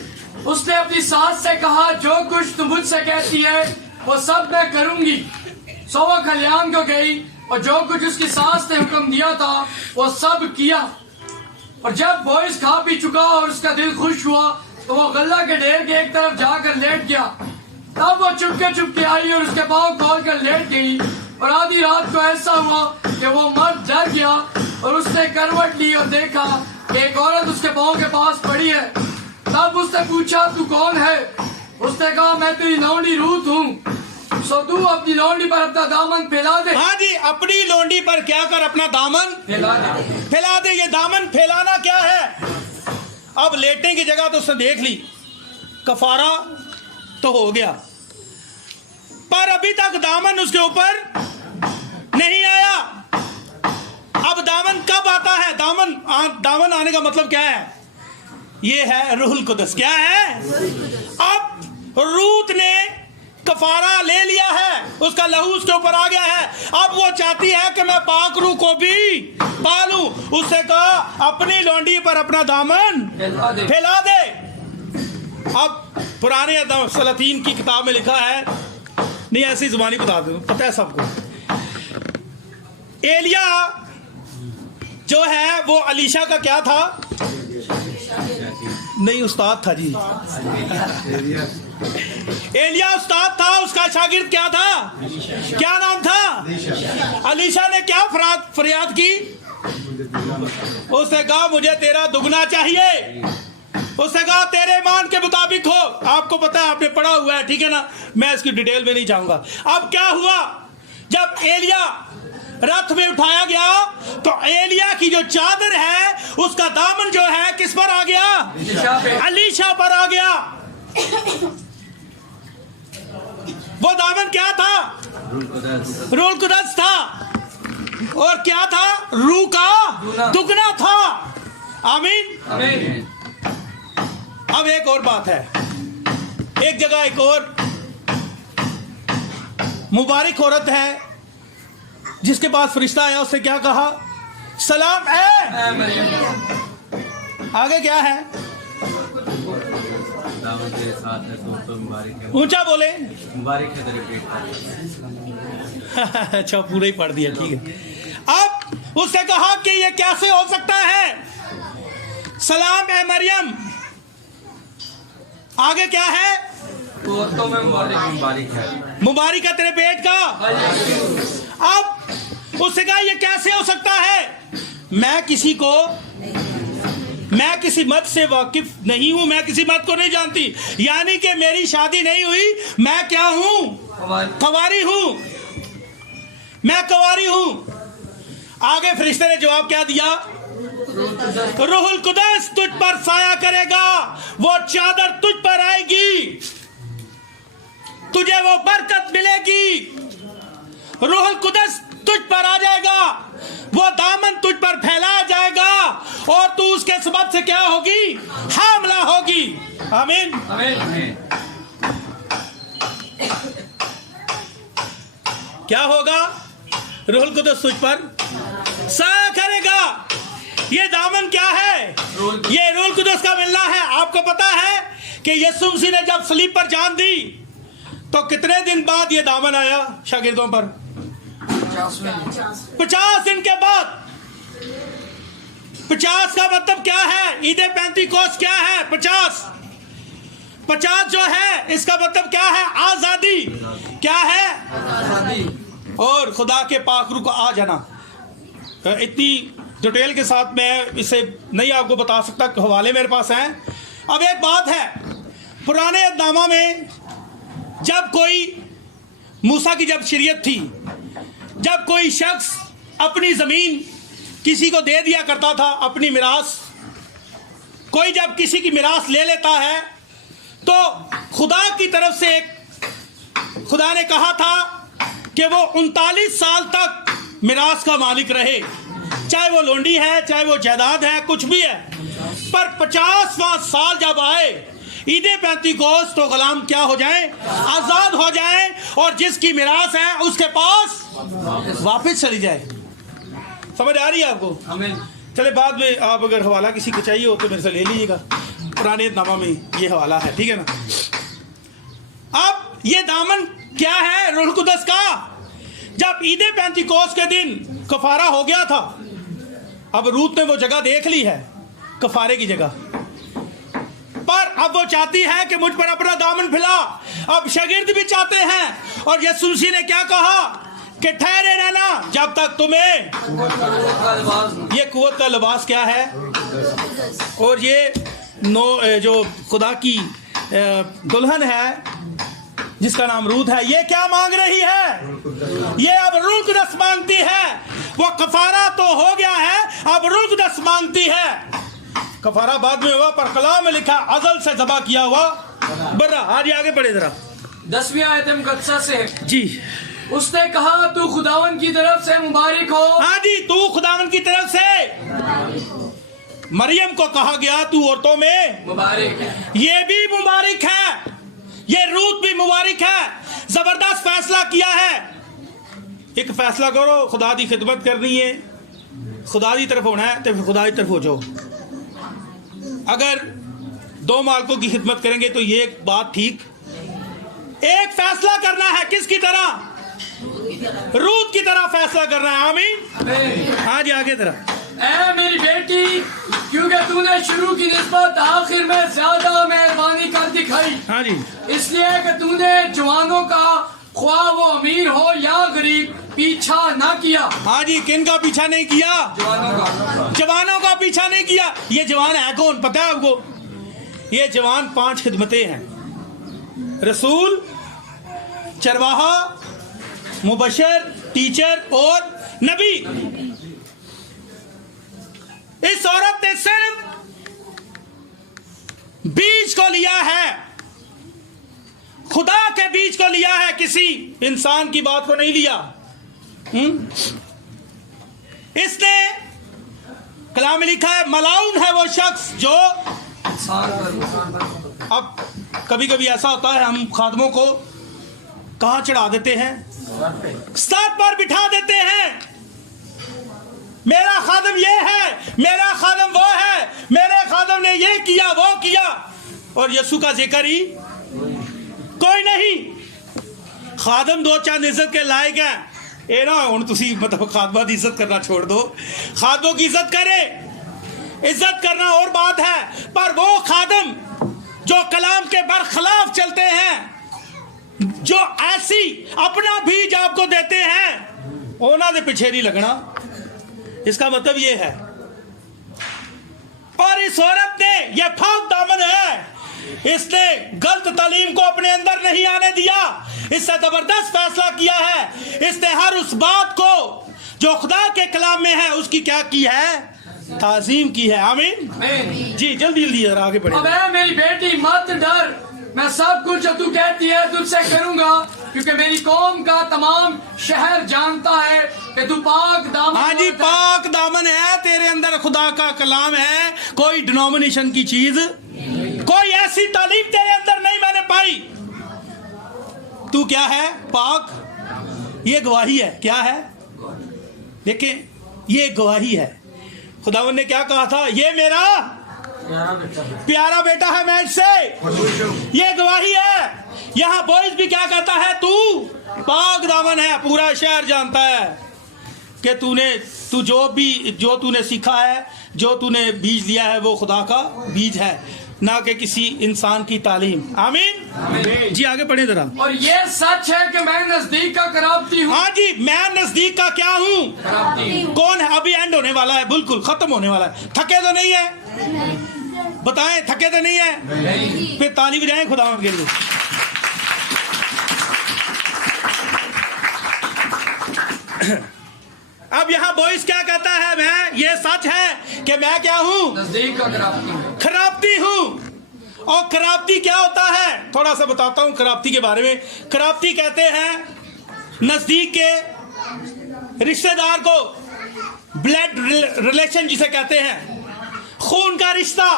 उसने अपनी सास से कहा जो कुछ तुम मुझसे कहती है वो सब मैं करूंगी। सो वह खलियान को गई और जो कुछ उसकी सास ने हुक्म दिया था वो सब किया। और जब बोइस खा पी चुका और उसका दिल खुश हुआ तो वो गल्ला के ढेर के एक तरफ जाकर लेट गया। तब वो चुपके आई और उसके पाँव खोल कर लेट गई। और आधी रात को ऐसा हुआ कि वो मर्द डर गया और उसने करवट ली और देखा कि एक औरत उसके पाँव के पास पड़ी है। तब उसने पूछा तू कौन है? उसने कहा मैं तेरी लौंडी रूत हूँ। सो तू अपनी लौंडी पर अपना दामन फैला दे। हाँ जी, अपनी लौंडी पर क्या कर? अपना दामन फैला दे। ये दामन फैलाना क्या है? अब लेटने की जगह तो उसने देख ली, कफारा तो हो गया, पर अभी तक दामन उसके ऊपर नहीं आया। अब दामन कब आता है? दामन आने का मतलब क्या है? ये है रूहुल कुदस। क्या है? अब रूत ने कफारा ले लिया है, उसका लहू उसके ऊपर आ गया है। अब वो चाहती है कि मैं पाक रूह को भी पालूं। उससे कहा अपनी लौंडी पर अपना दामन फैला दे। अब पुराने सलातीन की किताब में लिखा है, नहीं ऐसी जुबानी बता दूं, पता है सबको, एलिया जो है वो अलीशा का क्या था? नहीं, उस्ताद था जी। एलिया उस्ताद था, उसका शागिर्द क्या था? क्या नाम था? अलीशा ने क्या फरियाद की? उसने कहा मुझे तेरा दुगना चाहिए। उसने कहा तेरे मान के मुताबिक हो। आपको पता है, आपने पढ़ा हुआ है, ठीक है ना, मैं इसकी डिटेल में नहीं जाऊंगा। अब क्या हुआ? जब एलिया रथ में उठाया गया तो एलिया की जो चादर है उसका दामन जो है किस पर आ गया? अलीशा पर आ गया। वो दामन क्या था? रूह कुदस था। और क्या था? रूह का दुगना था। आमीन। अब एक और बात है, एक जगह एक और मुबारक औरत है जिसके पास फरिश्ता आया, उससे क्या कहा? सलाम है। आगे क्या है? ऊंचा बोले। मुबारक है तेरे पेट। अच्छा, पूरा ही पढ़ दिया, ठीक है। अब उससे कहा कि ये कैसे हो सकता है? सलाम है मरियम। आगे क्या है? तो मैं मुबारक है। मुबारक है तेरे पेट का। अब उससे कहा ये कैसे हो सकता है? मैं किसी मत से वाकिफ नहीं हूं, मैं किसी मत को नहीं जानती, यानी कि मेरी शादी नहीं हुई, मैं क्या हूं? कवारी हूं, मैं कवारी हूं। आगे फरिश्ते ने जवाब क्या दिया? रूहुल कुदस तुझ पर साया करेगा, वो चादर तुझ पर आएगी, तुझे वो बरकत मिलेगी। रूहुल कुदस तुझ पर आ जाएगा, वो दामन तुझ पर फैलाया जाएगा और तू उसके सबब से क्या होगी? हामला होगी। आमीन। क्या होगा? रूहुल कुदस तुझ पर साया करेगा। ये दामन क्या है? ये रूहुल कुदस का मिलना है। आपको पता है कि यीशु मसीह ने जब सलीब पर जान दी तो कितने दिन बाद ये दामन आया शागिर्दों पर? 50 दिन के बाद 50 का मतलब क्या है? ईद पेंतीकोस्त क्या है? 50 जो है इसका मतलब क्या है? आजादी। क्या है? और खुदा के पाक रूह को आ जाना। इतनी डिटेल के साथ मैं इसे नहीं आपको बता सकता, हवाले मेरे पास हैं। अब एक बात है, पुराने अहदनामा में जब कोई मूसा की जब शरीयत थी, जब कोई शख्स अपनी ज़मीन किसी को दे दिया करता था, अपनी मिरास, कोई जब किसी की मिरास ले लेता है तो खुदा की तरफ से खुदा ने कहा था कि वो 39 साल तक मिरास का मालिक रहे, चाहे वो लोंडी है, चाहे वो जायदाद है, कुछ भी है। पर 50वां साल जब आए ईद पेंतीकोस्त, तो गुलाम क्या हो जाए? आजाद हो जाए, और जिसकी मिरास है उसके पास वापस चली जाए। समझ आ रही है आपको? चले, बाद में आप अगर हवाला किसी को चाहिए हो तो मेरे से ले लीजिएगा, पुराने नामा में ये हवाला है, ठीक है ना। अब ये दामन क्या है? रूह कुदस का। जब ईद पेंतीकोस्त के दिन कफारा हो गया था, अब रूत ने वो जगह देख ली है कफारे की जगह, पर अब वो चाहती है कि मुझ पर अपना दामन फैला। अब शागिर्द भी चाहते हैं, और यीशु मसीह ने क्या कहा कि ठहरे रहना जब तक तुम्हें ये कुव्वत का लिबास क्या है, और ये जो खुदा की दुल्हन है जिसका नाम रूत है, ये क्या मांग रही है? ये अब रूह कुदस मांगती है। वो कफारा तो हो गया है, अब रूह कुदस मांगती है। कफारा बाद में हुआ, पर कलाम में लिखा अज़ल से ज़बा किया हुआ बर्रा। आज आगे बढ़े जरा 10वीं आयत मुक़द्दसा से जी। उसने कहा, तू खुदावन की तरफ से मुबारक हो। हाँ जी, तू खुदावन की तरफ से। मरियम को कहा गया तू औरतों में मुबारक है। ये भी मुबारक है, ये रूत भी मुबारक है। जबरदस्त फैसला किया है। एक फैसला करो, खुदा की खिदमत करनी है, खुदा की तरफ होना है तो फिर खुदा की तरफ हो जाओ। अगर दो मालकों की खिदमत करेंगे तो ये एक बात ठीक। एक फैसला करना है, किसकी तरह? रूत की तरह फैसला करना है। आमीन। हाँ जी, आगे तरह। ऐ मेरी बेटी, क्योंकि तूने शुरू की निस्बत आखिर में ज्यादा मेहरबानी कर दिखाई। हाँ जी, इसलिए कि तूने जवानों का, ख्वाह वो अमीर हो या गरीब, पीछा ना किया। हाँ जी, किन का पीछा नहीं किया? जवानों का। जवानों का पीछा नहीं किया। ये जवान है कौन पता है आपको? ये जवान 5 खिदमतें हैं: रसूल, चरवाहा, मुबशर, टीचर और नबी। इस औरत ने सिर्फ बीज को लिया है, खुदा के बीज को लिया है, किसी इंसान की बात को नहीं लिया। इसने कलाम में लिखा है, मलाउन है वो शख्स जो। अब कभी कभी ऐसा होता है, हम खादमों को कहां चढ़ा देते हैं? सर पर बिठा देते हैं। मेरा खादम ये है, मेरा खादम वो है, मेरे खादम ने ये किया वो किया, और यीशु का जिक्र ही कोई नहीं। खादम 2-4 इज्जत के लायक है। ये ना हुण तुसी मतलब खादमा की इज्जत करना छोड़ दो, खादमों की इज्जत करे। इज्जत करना और बात है, पर वो खादम जो कलाम के बरखिलाफ चलते हैं, जो ऐसी अपना बीज आपको देते हैं, उन्होंने दे पीछे नहीं लगना। इसका मतलब ये है। और इस औरत ने, यह फाक दामन है, इसने गलत तालीम को अपने अंदर नहीं आने दिया। इससे जबरदस्त फैसला किया है। इसने हर उस बात को जो खुदा के कलाम में है उसकी क्या की है? ताज़ीम की है। आमीन जी। जल्दी जल्दी आगे बढ़े। अब है मेरी बेटी, मत डर, मैं सब कुछ जो तू कहती है तुझसे करूंगा, क्योंकि मेरी कौम का तमाम शहर जानता है कि तू पाक दामन। हाँ जी, पाक दामन है, तेरे अंदर खुदा का कलाम है। कोई डिनोमिनेशन की चीज, कोई ऐसी तालीम तेरे अंदर नहीं मैंने पाई। तू क्या है? पाक। ये गवाही है। क्या है? देखें, ये गवाही है। खुदावन ने क्या कहा था? ये मेरा प्यारा बेटा है, मैं इससे। ये गवाही है। यहाँ बॉयज भी क्या कहता है? तू पाक दामन है। पूरा शहर जानता है कि तू जो तूने सीखा है, जो तूने बीज लिया है वो खुदा का बीज है, ना कि किसी इंसान की तालीम। आमीन। जी आगे पढ़े जरा। और ये सच है कि मैं नजदीक का कराबती हूँ। हाँ जी, मैं नजदीक का क्या हूँ? कराबती हूँ। कौन है? अभी एंड होने वाला है, बिल्कुल खत्म होने वाला है। थके तो नहीं है? बताएं, थके तो नहीं है? फिर ताली बजाएं खुदा के लिए। अब यहाँ बॉयस क्या कहता है? मैं, ये सच है कि मैं क्या हूँ? नजदीक का कराबती हूँ। खराबती हूँ। और खराबती क्या होता है? थोड़ा सा बताता हूँ खराबती के बारे में। खराबती कहते हैं नजदीक के रिश्तेदार को, ब्लड रिलेशन जिसे कहते हैं, खून का रिश्ता।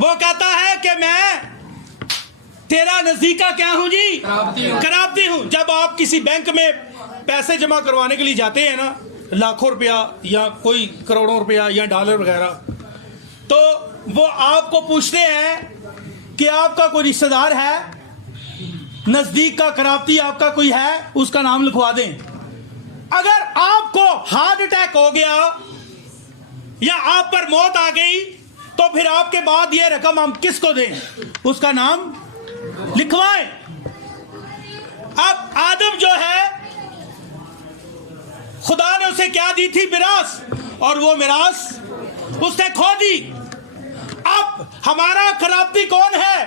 वो कहता है कि मैं तेरा नजदीक का क्या हूं जी? कराबती हूं। जब आप किसी बैंक में पैसे जमा करवाने के लिए जाते हैं ना, लाखों रुपया या कोई करोड़ों रुपया या डॉलर वगैरह, तो वो आपको पूछते हैं कि आपका कोई रिश्तेदार है, नजदीक का कराबती आपका कोई है, उसका नाम लिखवा दें। अगर आपको हार्ट अटैक हो गया या आप पर मौत आ गई, तो फिर आपके बाद ये रकम हम किसको दें? उसका नाम लिखवाएं। अब आदम जो है, खुदा ने उसे क्या दी थी? मिरास, और वो मिरास उसने खो दी। अब हमारा खराबती कौन है?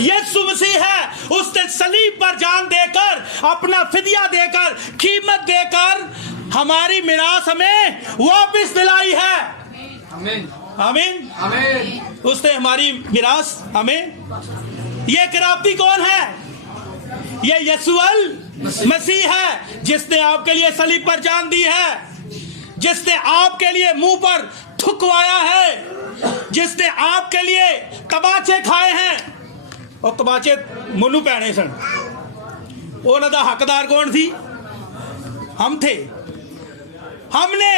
यीशु मसीह है। उसने सलीब पर जान देकर, अपना फिदिया देकर, कीमत देकर हमारी मिरास हमें वापस दिलाई है। आमीन। आमीन। आमीन। उसने हमारी मिरास हमें। ये कराबती कौन है? ये यीशु मसीह है, जिसने आपके लिए सलीब पर जान दी है, जिसने आपके लिए मुंह पर थुकवाया है, जिसने आपके लिए तबाचे खाए हैं। और तबाचे मुनु पैने सन, उन्हों का हकदार कौन थी? हम थे। हमने,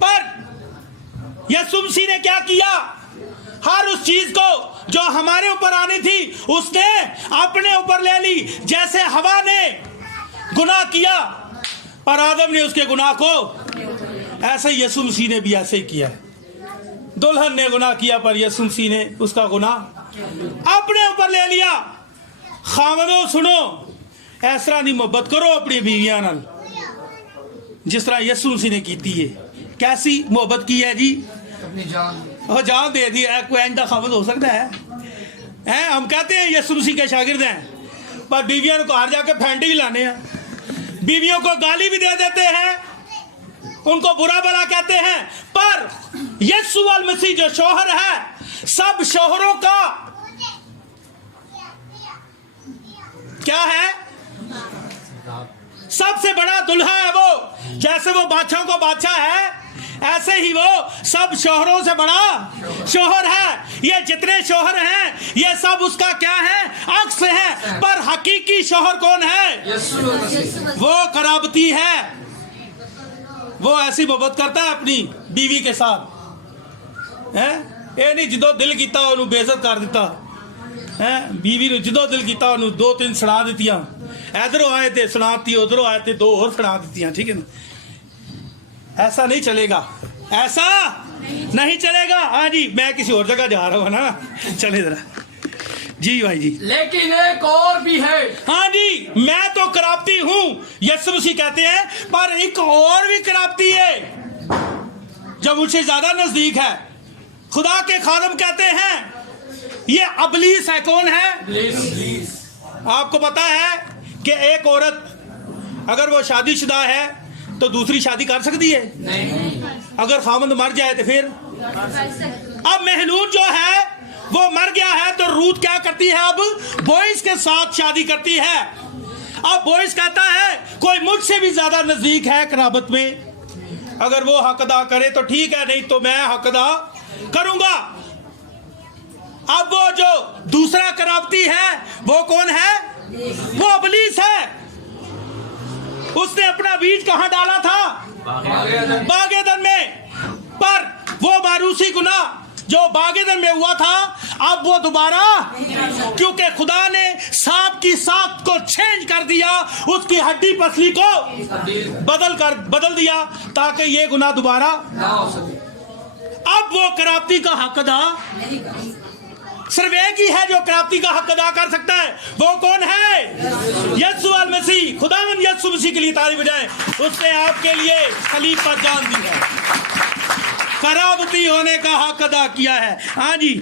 पर यीशु मसीह ने क्या किया? हर उस चीज को जो हमारे ऊपर आनी थी उसने अपने ऊपर ले ली। जैसे हवा ने गुनाह किया पर आदम ने उसके गुनाह को, ऐसे यीशु मसीह ने भी ऐसे ही किया। दुल्हन ने गुनाह किया पर यीशु मसीह ने उसका गुनाह अपने ऊपर ले लिया। खामदो सुनो, इस तरह की मोहब्बत करो अपनी बीवियां नाल जिस तरह यीशु मसीह ने की है। कैसी मोहब्बत की है जी? अपनी जान, और जान दे दी है। कोई ऐसा खामद हो सकता है? हम कहते हैं यीशु मसीह के शागिर्द हैं, पर बीवियों को घर जाके फेंटी भी लाने हैं, बीवियों को गाली भी दे देते हैं, उनको बुरा भला कहते हैं। पर यीशु मसीह जो शौहर है, सब शौहरों का क्या है? सबसे बड़ा दुल्हा है वो। जैसे वो बादशाहों का बादशाह है, ऐसे ही वो सब शौहरों से बड़ा शौहर है। ये जितने शौहर हैं, ये सब उसका क्या है? अक्स है। पर हकीकी शौहर कौन है? वो कराबती है। वो ऐसी मोहब्बत करता है अपनी बीवी के साथ, है? ये नहीं जिदो दिल किया उन्होंने बेइज्जत कर दिता है। बीवी ने जिदो दिल किया उन्होंने दो तीन सुना दित्तियां, इधरों आए थे सुनाती, उधरों आए थे दो और सुना दित्तियां। ठीक है ना? ऐसा नहीं चलेगा, ऐसा नहीं चलेगा। हाँ जी, मैं किसी और जगह जा रहा हूँ ना, चले जरा जी भाई जी। लेकिन एक और भी है। हाँ जी, मैं तो कराबती हूँ, यीशु मसीह कहते हैं, पर एक और भी कराबती है जो मुझसे ज्यादा नजदीक है। खुदा के खादम कहते हैं ये अबलीस है। कौन है? आपको पता है कि एक औरत अगर वो शादीशुदा है तो दूसरी शादी कर सकती है? नहीं। अगर खामद मर जाए तो फिर? अब महलूल जो है वो मर गया है, तो रूत क्या करती है? अब बोइस के साथ शादी करती है। अब बोइस कहता है कोई मुझसे भी ज्यादा नजदीक है कराबत में, अगर वो हक अदा करे तो ठीक है, नहीं तो मैं हक अदा करूंगा। अब वो जो दूसरा कराबती है वो कौन है? वो अबलीस है। उसने अपना बीज कहां डाला था? बागेदन में। पर वो मारूसी गुनाह जो बागेदन में हुआ था, अब वो दोबारा, क्योंकि खुदा ने सांप की साख को चेंज कर दिया, उसकी हड्डी पसली को बदल दिया ताकि ये गुनाह दोबारा ना हो सके। अब वो कराप्ती का हक अदा सिर्फ एक ही है जो कराप्ती का हक अदा कर सकता है। वो कौन है? यीशु अल मसीह। खुदावंद यीशु मसीह के लिए तारीफ बजाएं। उसने आपके लिए सलीब पर जान दी है, कराप्ती होने का हक अदा किया है। हाँ जी,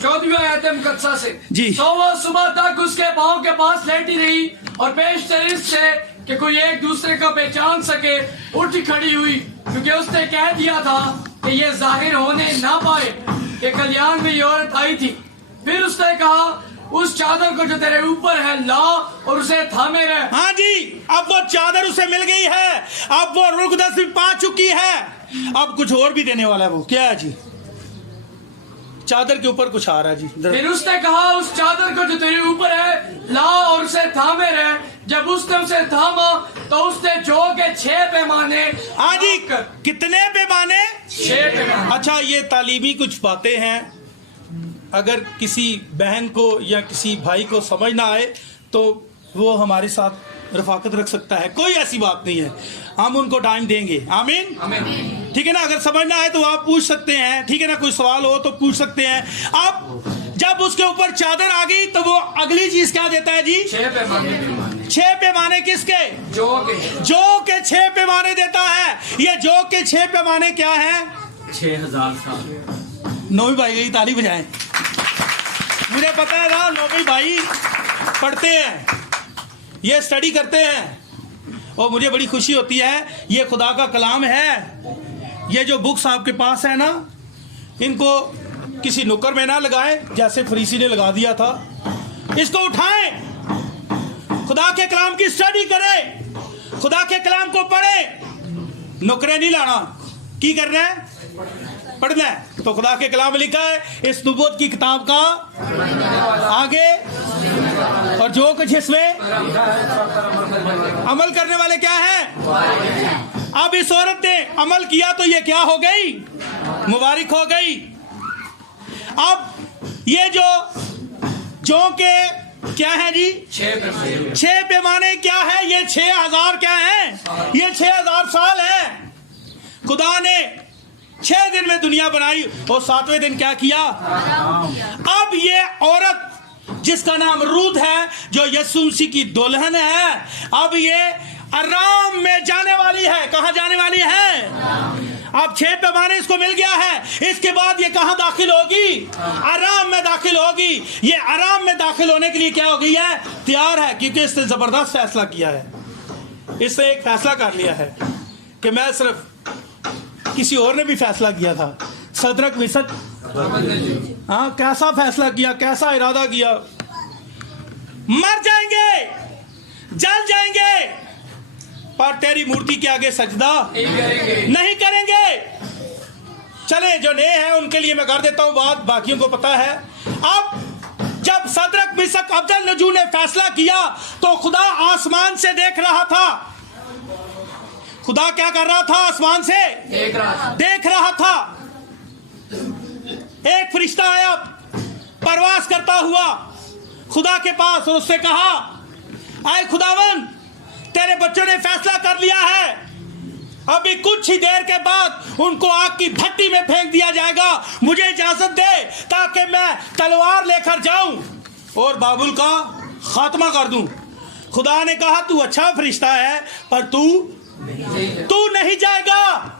14वीं आयत मुकद्दसा से जी। सो वो सुबह तक उसके पाँव के पास लेटी रही और पेशतर इससे कि कोई एक दूसरे को पहचान सके उठ खड़ी हुई, क्योंकि उसने कह दिया था कि ये जाहिर होने ना पाए कि कल्याण में ये औरत आई थी। फिर उसने कहा, उस चादर को जो तेरे ऊपर है ला और उसे थामे रह। हाँ जी, अब वो चादर उसे मिल गई है, अब वो रुकदस भी पा चुकी है, अब कुछ और भी देने वाला है। वो क्या है जी? चादर के ऊपर कुछ आ रहा है जी। फिर उसने कहा, उस चादर को जो तेरे ऊपर है ला और उसे थामे रह। जब उसने उसे थामा तो उसने जौ के 6 पैमाने। हाँ जी, कितने पैमाने? 6 पैमाने। अच्छा, ये तालीमी कुछ बातें हैं, अगर किसी बहन को या किसी भाई को समझ ना आए तो वो हमारे साथ रफाकत रख सकता है, कोई ऐसी बात नहीं है, हम उनको टाइम देंगे। आमीन, आमीन। ठीक है ना? अगर समझ ना आए तो आप पूछ सकते हैं, ठीक है ना? कोई सवाल हो तो पूछ सकते हैं। अब जब उसके ऊपर चादर आ गई तो वो अगली चीज क्या देता है जी? 6 पैमाने। 6 पैमाने किसके? जौ के 6 पैमाने देता है। ये जौ के 6 पैमाने क्या है? 6000 साल। नौवीं भाई गई, ताली बजाएं। मुझे पता है ना, नौवीं भाई पढ़ते हैं, ये स्टडी करते हैं और मुझे बड़ी खुशी होती है। ये खुदा का कलाम है। ये जो बुक्स आपके पास है ना, इनको किसी नुक्कर में ना लगाएं जैसे फरीसी ने लगा दिया था। इसको उठाएं, खुदा के कलाम की स्टडी करें, खुदा के कलाम को पढ़ें। नुकरे नहीं लाना, की करना है? पढ़ना है। तो खुदा के कलाम में लिखा है, इस नबूवत की किताब का आगे और जो कुछ इसमें अमल करने वाले क्या है? अब इस औरत ने अमल किया तो ये क्या हो गई? मुबारक हो गई। अब ये जो के क्या है जी? 6 पैमाने क्या है? ये 6000 क्या है? ये 6000 साल है। खुदा ने 6 दिन में दुनिया बनाई और 7वें दिन क्या किया? अब ये औरत जिसका नाम रूत है, जो यीशु मसीह की दुल्हन है, अब ये आराम में जाने वाली है। कहाँ जाने वाली है? अब 6 पैमाने इसको मिल गया है। इसके बाद ये कहाँ दाखिल होगी? आराम में दाखिल होगी। ये आराम में दाखिल होने के लिए क्या हो गई है? तैयार है, क्योंकि इसने जबरदस्त फैसला किया है। इसने एक फैसला कर लिया है कि मैं सिर्फ, किसी और ने भी फैसला किया था, सदरक मिसक। हाँ, कैसा फैसला किया, कैसा इरादा किया? मर जाएंगे, जल जाएंगे, पर तेरी मूर्ति के आगे सजदा नहीं करेंगे। चले, जो नए हैं उनके लिए मैं कर देता हूं बात, बाकियों को पता है। अब जब सदरक मिसक अब्दुल-नजू ने फैसला किया तो खुदा आसमान से देख रहा था। खुदा क्या कर रहा था? आसमान से देख रहा था। एक फरिश्ता आया परवास करता हुआ खुदा के पास और उससे कहा, आए खुदावन, तेरे बच्चों ने फैसला कर लिया है, अभी कुछ ही देर के बाद उनको आग की भट्टी में फेंक दिया जाएगा। मुझे इजाजत दे ताकि मैं तलवार लेकर जाऊं और बाबुल का खात्मा कर दूं। खुदा ने कहा, तू अच्छा फरिश्ता है, पर तू नहीं जाएगा।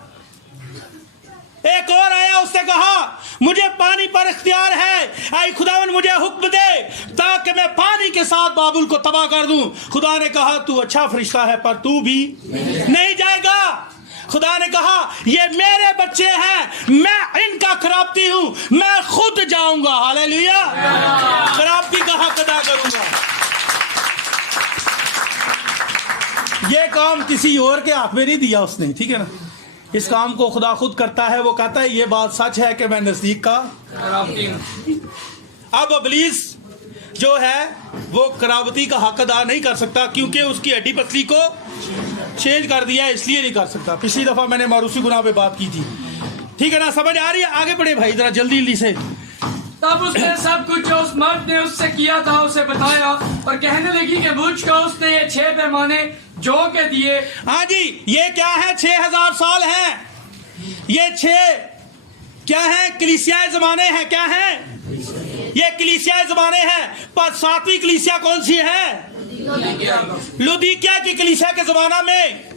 एक और आया, उसने कहा, मुझे पानी पर इख्तियार है, आई खुदावन मुझे हुक्म दे ताकि मैं पानी के साथ बाबुल को तबाह कर दूं। खुदा ने कहा, तू अच्छा फरिश्ता है, पर तू भी नहीं जाएगा। खुदा ने कहा, ये मेरे बच्चे हैं, मैं इनका खराबती हूं, मैं खुद जाऊंगा। हालेलुया, खराबती का हक अदा करूंगा। ये काम किसी और के हाथ में नहीं दिया उसने, ठीक है ना? इस काम को खुदा खुद करता है। वो कहता है, ये बात सच है कि मैं नजदीक का। अब इब्लीस जो है वो कराबती का हक अदा नहीं कर सकता, क्योंकि उसकी हड्डी पसली को चेंज कर दिया, इसलिए नहीं कर सकता। पिछली दफा मैंने मारूसी गुनाह पे बात की थी, ठीक है ना? समझ आ रही है? आगे बढ़े भाई, जरा जल्दी से। तब उसने सब कुछ जो उस मर्द ने उससे किया था उसे बताया और कहने लगी कि मुझको उसने ये 6 पैमाने जो के दिए। हाँ जी, ये क्या है? 6000 साल हैं। ये 6 क्या है? कलीसियाए जमाने हैं। क्या है? ये कलीसियाए जमाने हैं। पर 7वीं कलीसिया कौन सी है? लुदीकिया की कलीसिया के जमाना में,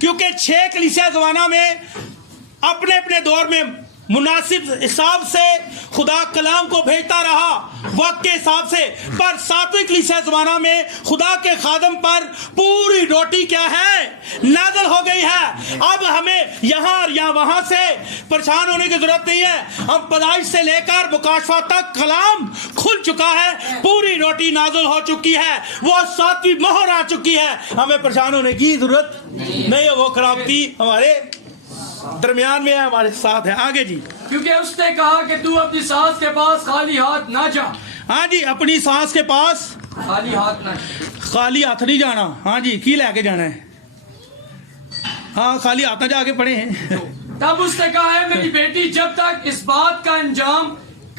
क्योंकि 6 कलीसिया जमाना में अपने अपने दौर में मुनासिब हिसाब से खुदा कलाम को भेजता रहा वक्त के हिसाब से। पर 7वीं कलीसिया जमाना में खुदा के खादम पर पूरी रोटी क्या है? नाज़िल हो गई है। अब हमें यहाँ और यहाँ वहाँ से परेशान होने की जरूरत नहीं है। हम पैदाइश से लेकर मुकाशफा तक कलाम खुल चुका है, पूरी रोटी नाज़िल हो चुकी है, वो 7वीं मोहर आ चुकी है। हमें परेशान होने की जरूरत नहीं है। वो खराबती हमारे दरमियान में है, हमारे साथ है। आगे जी। क्योंकि उसने कहा कि तू अपनी सास के पास खाली हाथ ना जा। हाँ जी, अपनी सास के पास खाली हाथ ना खाली हाथ नहीं जाना। हाँ जी, की लेके जाना है? हाँ, खाली हाथ ना जाके पड़े हैं। तब उसने कहा है मेरी बेटी, जब तक इस बात का अंजाम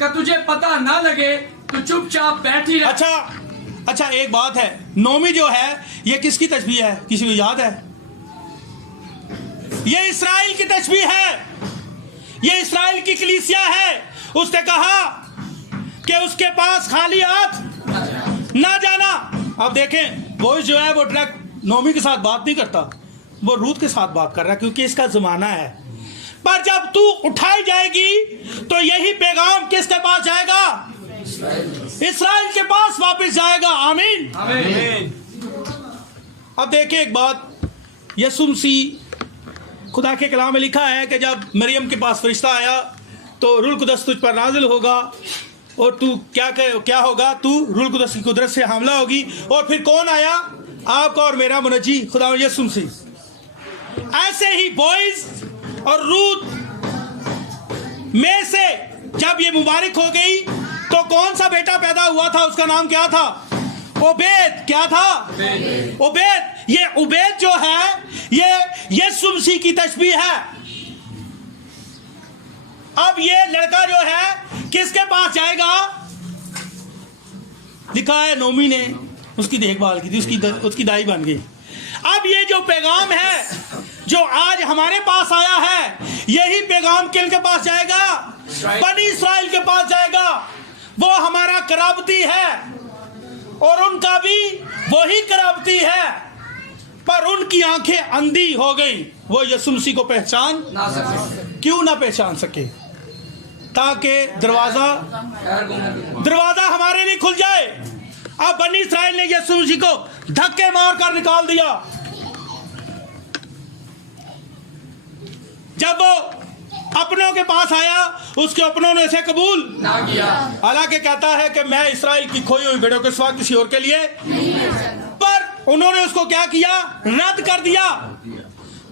का तुझे पता ना लगे तो चुपचाप बैठी रह। अच्छा, एक बात है, नोमी जो है ये किसकी तशबीह है? किसी को याद है? ये इस्राइल की तशबीह है, ये इस्राइल की कलीसिया है। उसने कहा कि उसके पास खाली हाथ ना जाना। अब देखें, वो जो है वो डायरेक्ट नोमी के साथ बात नहीं करता, वो रूत के साथ बात कर रहा है, क्योंकि इसका जमाना है। पर जब तू उठाई जाएगी तो यही पैगाम किसके पास जाएगा? इस्राइल के पास वापस जाएगा। आमीन। अब देखिए एक बात, यसुम मसीह खुदा के कलाम में लिखा है कि जब मरियम के पास फरिश्ता आया तो रूह कुदस तुझ पर नाजिल होगा और तू क्या होगा? तू रूह कुदस की कुदरत से हमला होगी। और फिर कौन आया? आपका और मेरा मुनज्जी खुदा यसुम मसीह। ऐसे ही बॉयज और रूत में से जब ये मुबारक हो गई तो कौन सा बेटा पैदा हुआ था? उसका नाम क्या था? उबैद। क्या था? उबैद। ये उबैद जो है ये यीशु मसीह की तशबीह है। अब ये लड़का जो है किसके पास जाएगा? लिखा है नोमी ने उसकी देखभाल की थी, उसकी दाई बन गई। अब ये जो पैगाम है जो आज हमारे पास आया है, यही पैगाम किनके पास जाएगा? बनी इस्राइल के पास जाएगा। वो हमारा कराबती है और उनका भी वही कराबती है, पर उनकी आंखें अंधी हो गई। वो यीशु मसीह को पहचान ना सके। क्यों ना पहचान सके? ताकि दरवाजा हमारे लिए खुल जाए। अब बनी इस्राइल ने यीशु मसीह को धक्के मार कर निकाल दिया। जब वो अपनों के पास आया, उसके अपनों ने इसे कबूल ना किया। हालांकि कहता है कि मैं इस्राइल की खोई हुई भेड़ों के सिवा किसी और के लिए पर उन्होंने उसको क्या किया? रद्द कर दिया।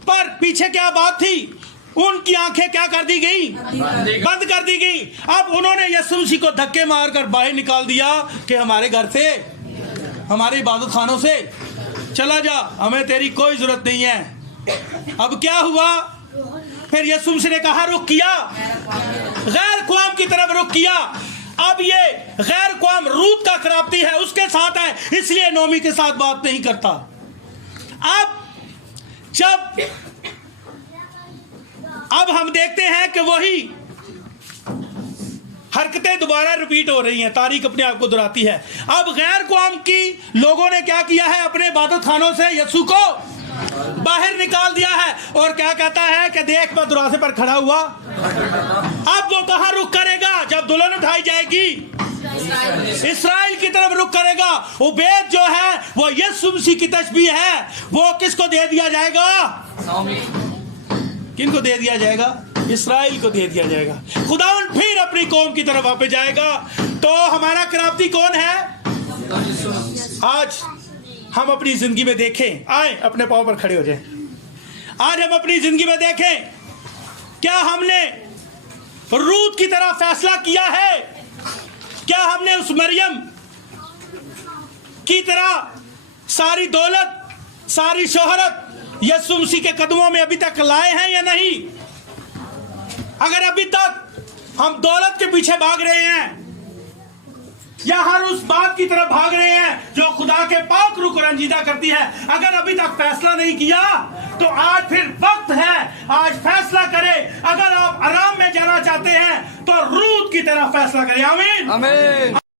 पर पीछे क्या बात थी? उनकी आंखें क्या कर दी गई? बंद कर दी गई। अब उन्होंने यीशु मसीह को धक्के मारकर बाहर निकाल दिया कि हमारे घर से, हमारे इबादत खानों से चला जा, हमें तेरी कोई जरूरत नहीं है। अब क्या हुआ? फिर यीशु मसीह ने कहा रुख किया, गैर कौम की तरफ रुख किया। अब ये गैर कौम रूत का खराबती है, उसके साथ है, इसलिए नोमी के साथ बात नहीं करता। अब हम देखते हैं कि वही हरकतें दोबारा रिपीट हो रही हैं, तारीख अपने आप को दोहराती है। अब गैर कौम की लोगों ने क्या किया है? अपने इबादत खानों से यीशु को बाहर निकाल दिया है। और क्या कहता है कि देख मैं दरवाजे पर खड़ा हुआ। अब वो कहां रुख करेगा? जब दुल्हन उठाई जाएगी इस्राइल की तरफ रुख करेगा। उबैद जो है वो यीशु मसीह की तशबीह है। वो किसको दे दिया जाएगा? किनको दे दिया जाएगा? इस्राइल को दे दिया जाएगा। खुदावन फिर अपनी कौम की तरफ वापस जाएगा। तो हमारा कराबती कौन है? आज हम अपनी जिंदगी में देखें, आए अपने पांव पर खड़े हो जाएं। आज हम अपनी जिंदगी में देखें, क्या हमने रूत की तरह फैसला किया है? क्या हमने उस मरियम की तरह सारी दौलत, सारी शोहरत यीशु मसीह के कदमों में अभी तक लाए हैं या नहीं? अगर अभी तक हम दौलत के पीछे भाग रहे हैं, या हर उस बात की तरफ भाग रहे हैं जो खुदा के पाक रूह को रंजीदा करती है? अगर अभी तक फैसला नहीं किया तो आज फिर वक्त है, आज फैसला करें। अगर आप आराम में जाना चाहते हैं तो रूत की तरह फैसला करें। आमीन, आमीन।